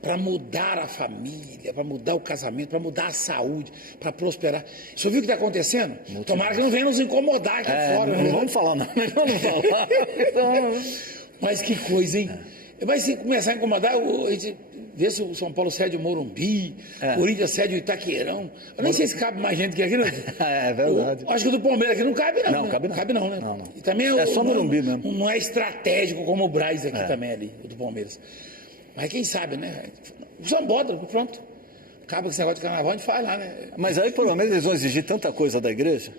para mudar a família, para mudar o casamento, para mudar a saúde, para prosperar. Você viu o que está acontecendo? Tomara que não venha nos incomodar aqui fora. Não vamos falar, não. Vamos falar. Mas que coisa, hein? Mas se começar a incomodar, a gente vê se o São Paulo cede o Morumbi, o Corinthians cede o Itaqueirão. Eu nem sei se cabe mais gente que aqui, não. É verdade. Acho que o do Palmeiras aqui não cabe, não. Não, né? cabe não. Cabe não, né? Não. E também só Morumbi mesmo. Não é estratégico como o Braz aqui também, ali, o do Palmeiras. Mas quem sabe, né? O Sambódromo, pronto. Acaba com esse negócio de carnaval, a gente faz lá, né? Mas aí, pelo menos, eles vão exigir tanta coisa da igreja.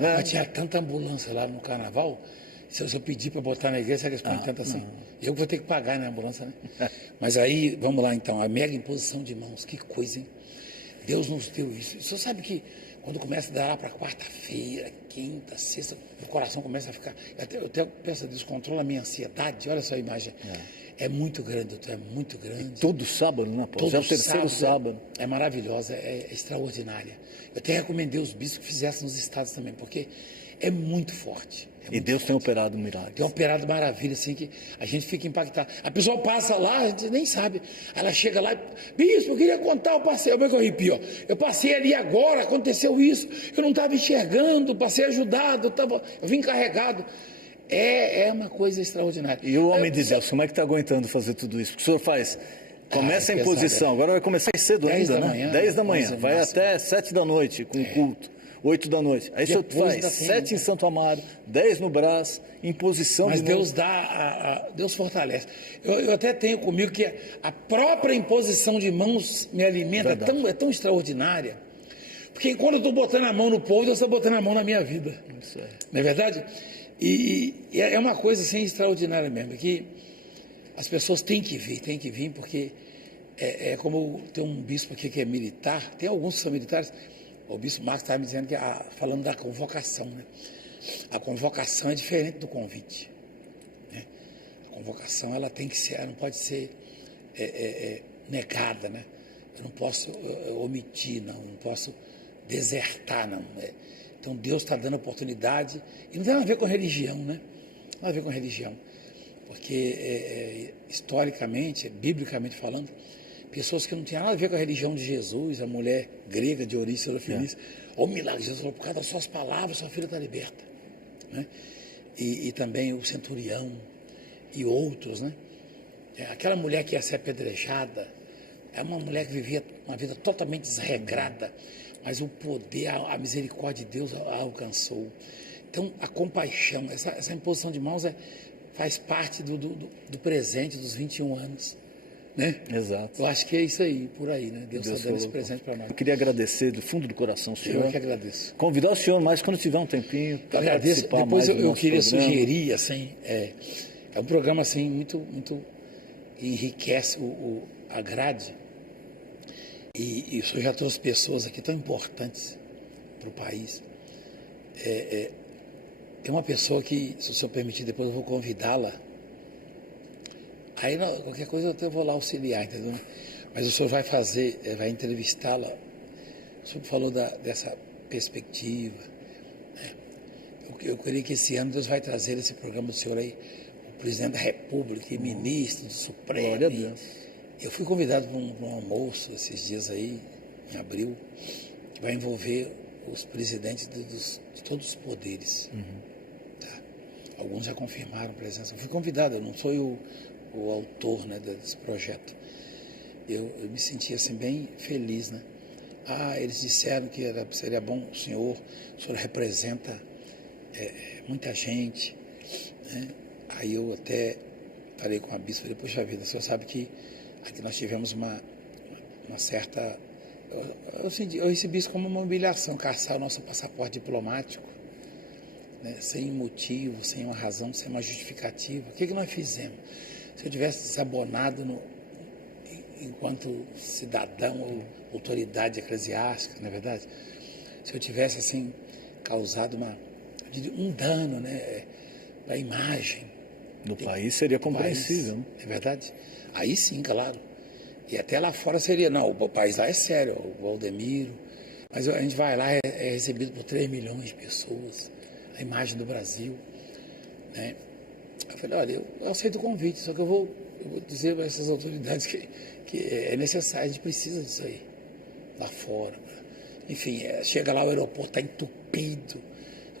Mas tinha tanta ambulância lá no carnaval. Se eu pedir para botar na igreja, eles põem tanto assim. Eu vou ter que pagar na ambulância, né? Mas aí, vamos lá então, a mega imposição de mãos, que coisa, hein? Deus nos deu isso. Você sabe que quando começa a dar lá para quarta-feira, quinta, sexta, o coração começa a ficar. Eu até peço a Deus, controla a minha ansiedade. Olha só a imagem. É muito grande, doutor, é muito grande. Todo sábado, né, Paulo? Já é o terceiro sábado. É maravilhosa, é extraordinária. Eu até recomendei os bispos que fizessem nos estados também, porque é muito forte. E Deus tem operado milagres. Tem operado maravilha, assim, que a gente fica impactado. A pessoa passa lá, a gente nem sabe. Ela chega lá, bispo, eu queria contar, eu passei, como é que eu arrepio? Eu passei ali agora, aconteceu isso, eu não estava enxergando, passei ajudado, eu vim carregado. É uma coisa extraordinária. E o homem de Deus, como é que está aguentando fazer tudo isso? O que o senhor faz? Começa a imposição, agora vai começar cedo ainda, né? 10 da manhã, vai até 7 da noite com o culto. 8 da noite. Aí o senhor faz 7 em Santo Amaro, 10 no Brás, imposição Mas de Deus Deus fortalece. Eu até tenho comigo que a própria imposição de mãos me alimenta, é tão extraordinária. Porque quando eu estou botando a mão no povo, eu estou botando a mão na minha vida. Isso é. Não é verdade? E é uma coisa assim extraordinária mesmo, que as pessoas têm que vir, porque é como tem um bispo aqui que é militar, tem alguns que são militares. O bispo Marcos estava me dizendo que, falando da convocação, né? A convocação é diferente do convite, né? A convocação, ela tem que ser, ela não pode ser negada, né? Eu não posso omitir, não posso desertar, não. Então Deus está dando oportunidade, e não tem nada a ver com religião, né? Não tem nada a ver com religião, porque historicamente, biblicamente falando, pessoas que não tinham nada a ver com a religião de Jesus, a mulher grega de Orícia da Fenícia, o milagre de Jesus falou, por causa das suas palavras, sua filha está liberta, né? E também o centurião e outros, né? Aquela mulher que ia ser apedrejada, é uma mulher que vivia uma vida totalmente desregrada, mas o poder, a misericórdia de Deus a alcançou. Então, a compaixão, essa imposição de mãos faz parte do presente dos 21 anos. Né? Exato. Eu acho que é isso aí, por aí, né? Deus está dando esse presente para nós. Eu queria agradecer do fundo do coração, senhor. Eu que agradeço. Convidar o senhor mais quando tiver um tempinho para agradeço. participar. Depois mais eu queria programa. sugerir, assim, é um programa assim muito, muito enriquece a grade. E o senhor já trouxe pessoas aqui tão importantes para o país. Tem uma pessoa que, se o senhor permitir, depois eu vou convidá-la. Aí, qualquer coisa eu vou lá auxiliar, entendeu? Mas o senhor vai vai entrevistá-la. O senhor falou dessa perspectiva, né? Eu creio que esse ano Deus vai trazer esse programa do senhor aí, o presidente da República e ministro do Supremo. Glória a Deus. Eu fui convidado para um almoço esses dias aí, em abril, que vai envolver os presidentes de todos os poderes. Tá? Alguns já confirmaram a presença. Eu fui convidado, eu não sou o autor, né, desse projeto. Eu me senti assim bem feliz, né? Eles disseram que seria bom o senhor representa muita gente, né? Aí eu até falei com a bispa, falei, poxa vida, o senhor sabe que aqui nós tivemos uma certa... Eu recebi isso como uma humilhação, caçar o nosso passaporte diplomático, né? Sem motivo, sem uma razão, sem uma justificativa. O que nós fizemos? Se eu tivesse desabonado enquanto cidadão ou autoridade eclesiástica, não é verdade? Se eu tivesse, assim, causado um dano, né, para a imagem, do país seria compreensível. Né? É verdade? Aí sim, claro. E até lá fora seria, não, o país lá é sério, o Valdemiro. Mas a gente vai lá, é recebido por 3 milhões de pessoas, a imagem do Brasil. Né? Eu falei, olha, eu aceito o convite, só que eu vou dizer para essas autoridades que é necessário, a gente precisa disso aí, lá fora. Enfim, chega lá, o aeroporto está entupido,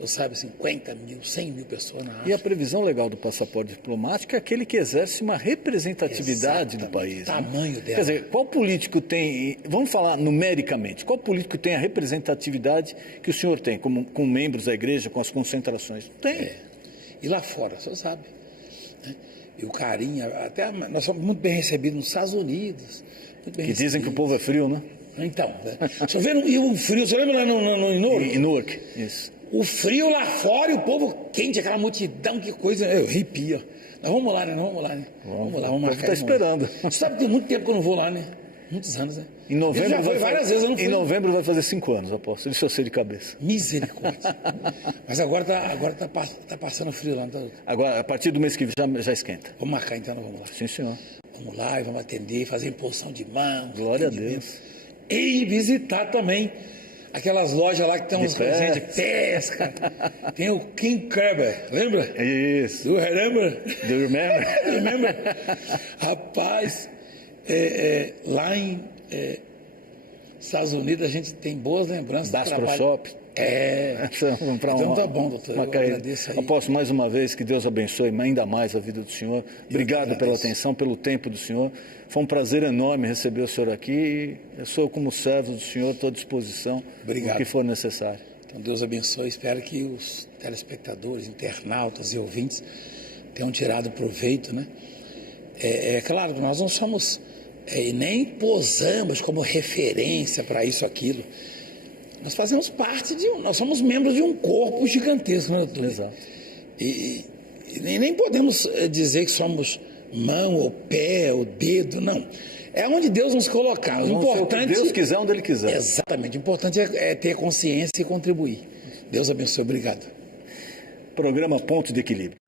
sabe, 50 mil, 100 mil pessoas na África. E a previsão legal do passaporte diplomático é aquele que exerce uma representatividade do país. O tamanho dela. Quer dizer, qual político tem, vamos falar numericamente, qual político tem a representatividade que o senhor tem, com membros da igreja, com as concentrações? Tem. E lá fora, você sabe. Né? E o carinho, até nós somos muito bem recebidos nos Estados Unidos. Que dizem que o povo é frio, né? Então, né? Só vendo o frio, você lembra lá no Newark? Em Newark, isso. O frio lá fora e o povo quente, aquela multidão, que coisa, eu arrepio. Nós vamos lá, né? Vamos lá, né? Vamos lá, vamos marcar. Está esperando. Você sabe que tem muito tempo que eu não vou lá, né? Muitos anos, né? Em novembro já foi várias vezes, eu não fui. Em novembro vai fazer 5 anos, aposto. Isso eu sei de cabeça. Misericórdia. Mas agora tá passando frio lá. Tá... Agora, a partir do mês que vem já esquenta. Vamos marcar então, nós vamos lá. Sim, senhor. Vamos lá e vamos atender, fazer imposição de mãos. Glória a Deus. E visitar também aquelas lojas lá que tem uns coisinhas de pesca. Tem o King Crabber, lembra? Isso. Do remember? Do you remember? Remember? Rapaz, lá em Estados Unidos a gente tem boas lembranças Das Pro Shop. Então tá bom, doutor. Eu agradeço aí. Aposto mais uma vez que Deus abençoe ainda mais a vida do senhor. Obrigado pela atenção, pelo tempo do senhor. Foi um prazer enorme receber o senhor aqui. Eu sou, como servo do senhor, estou à disposição. Obrigado. O que for necessário. Então Deus abençoe. Espero que os telespectadores, internautas e ouvintes tenham tirado proveito, né? Claro que nós não somos, nem posamos como referência para isso, aquilo. Nós fazemos parte nós somos membros de um corpo gigantesco, né, doutor? Exato. E nem podemos dizer que somos mão, ou pé, ou dedo, não. É onde Deus nos colocar. O importante, se Deus quiser, onde Ele quiser. Exatamente. O importante é ter consciência e contribuir. Deus abençoe. Obrigado. Programa Ponto de Equilíbrio.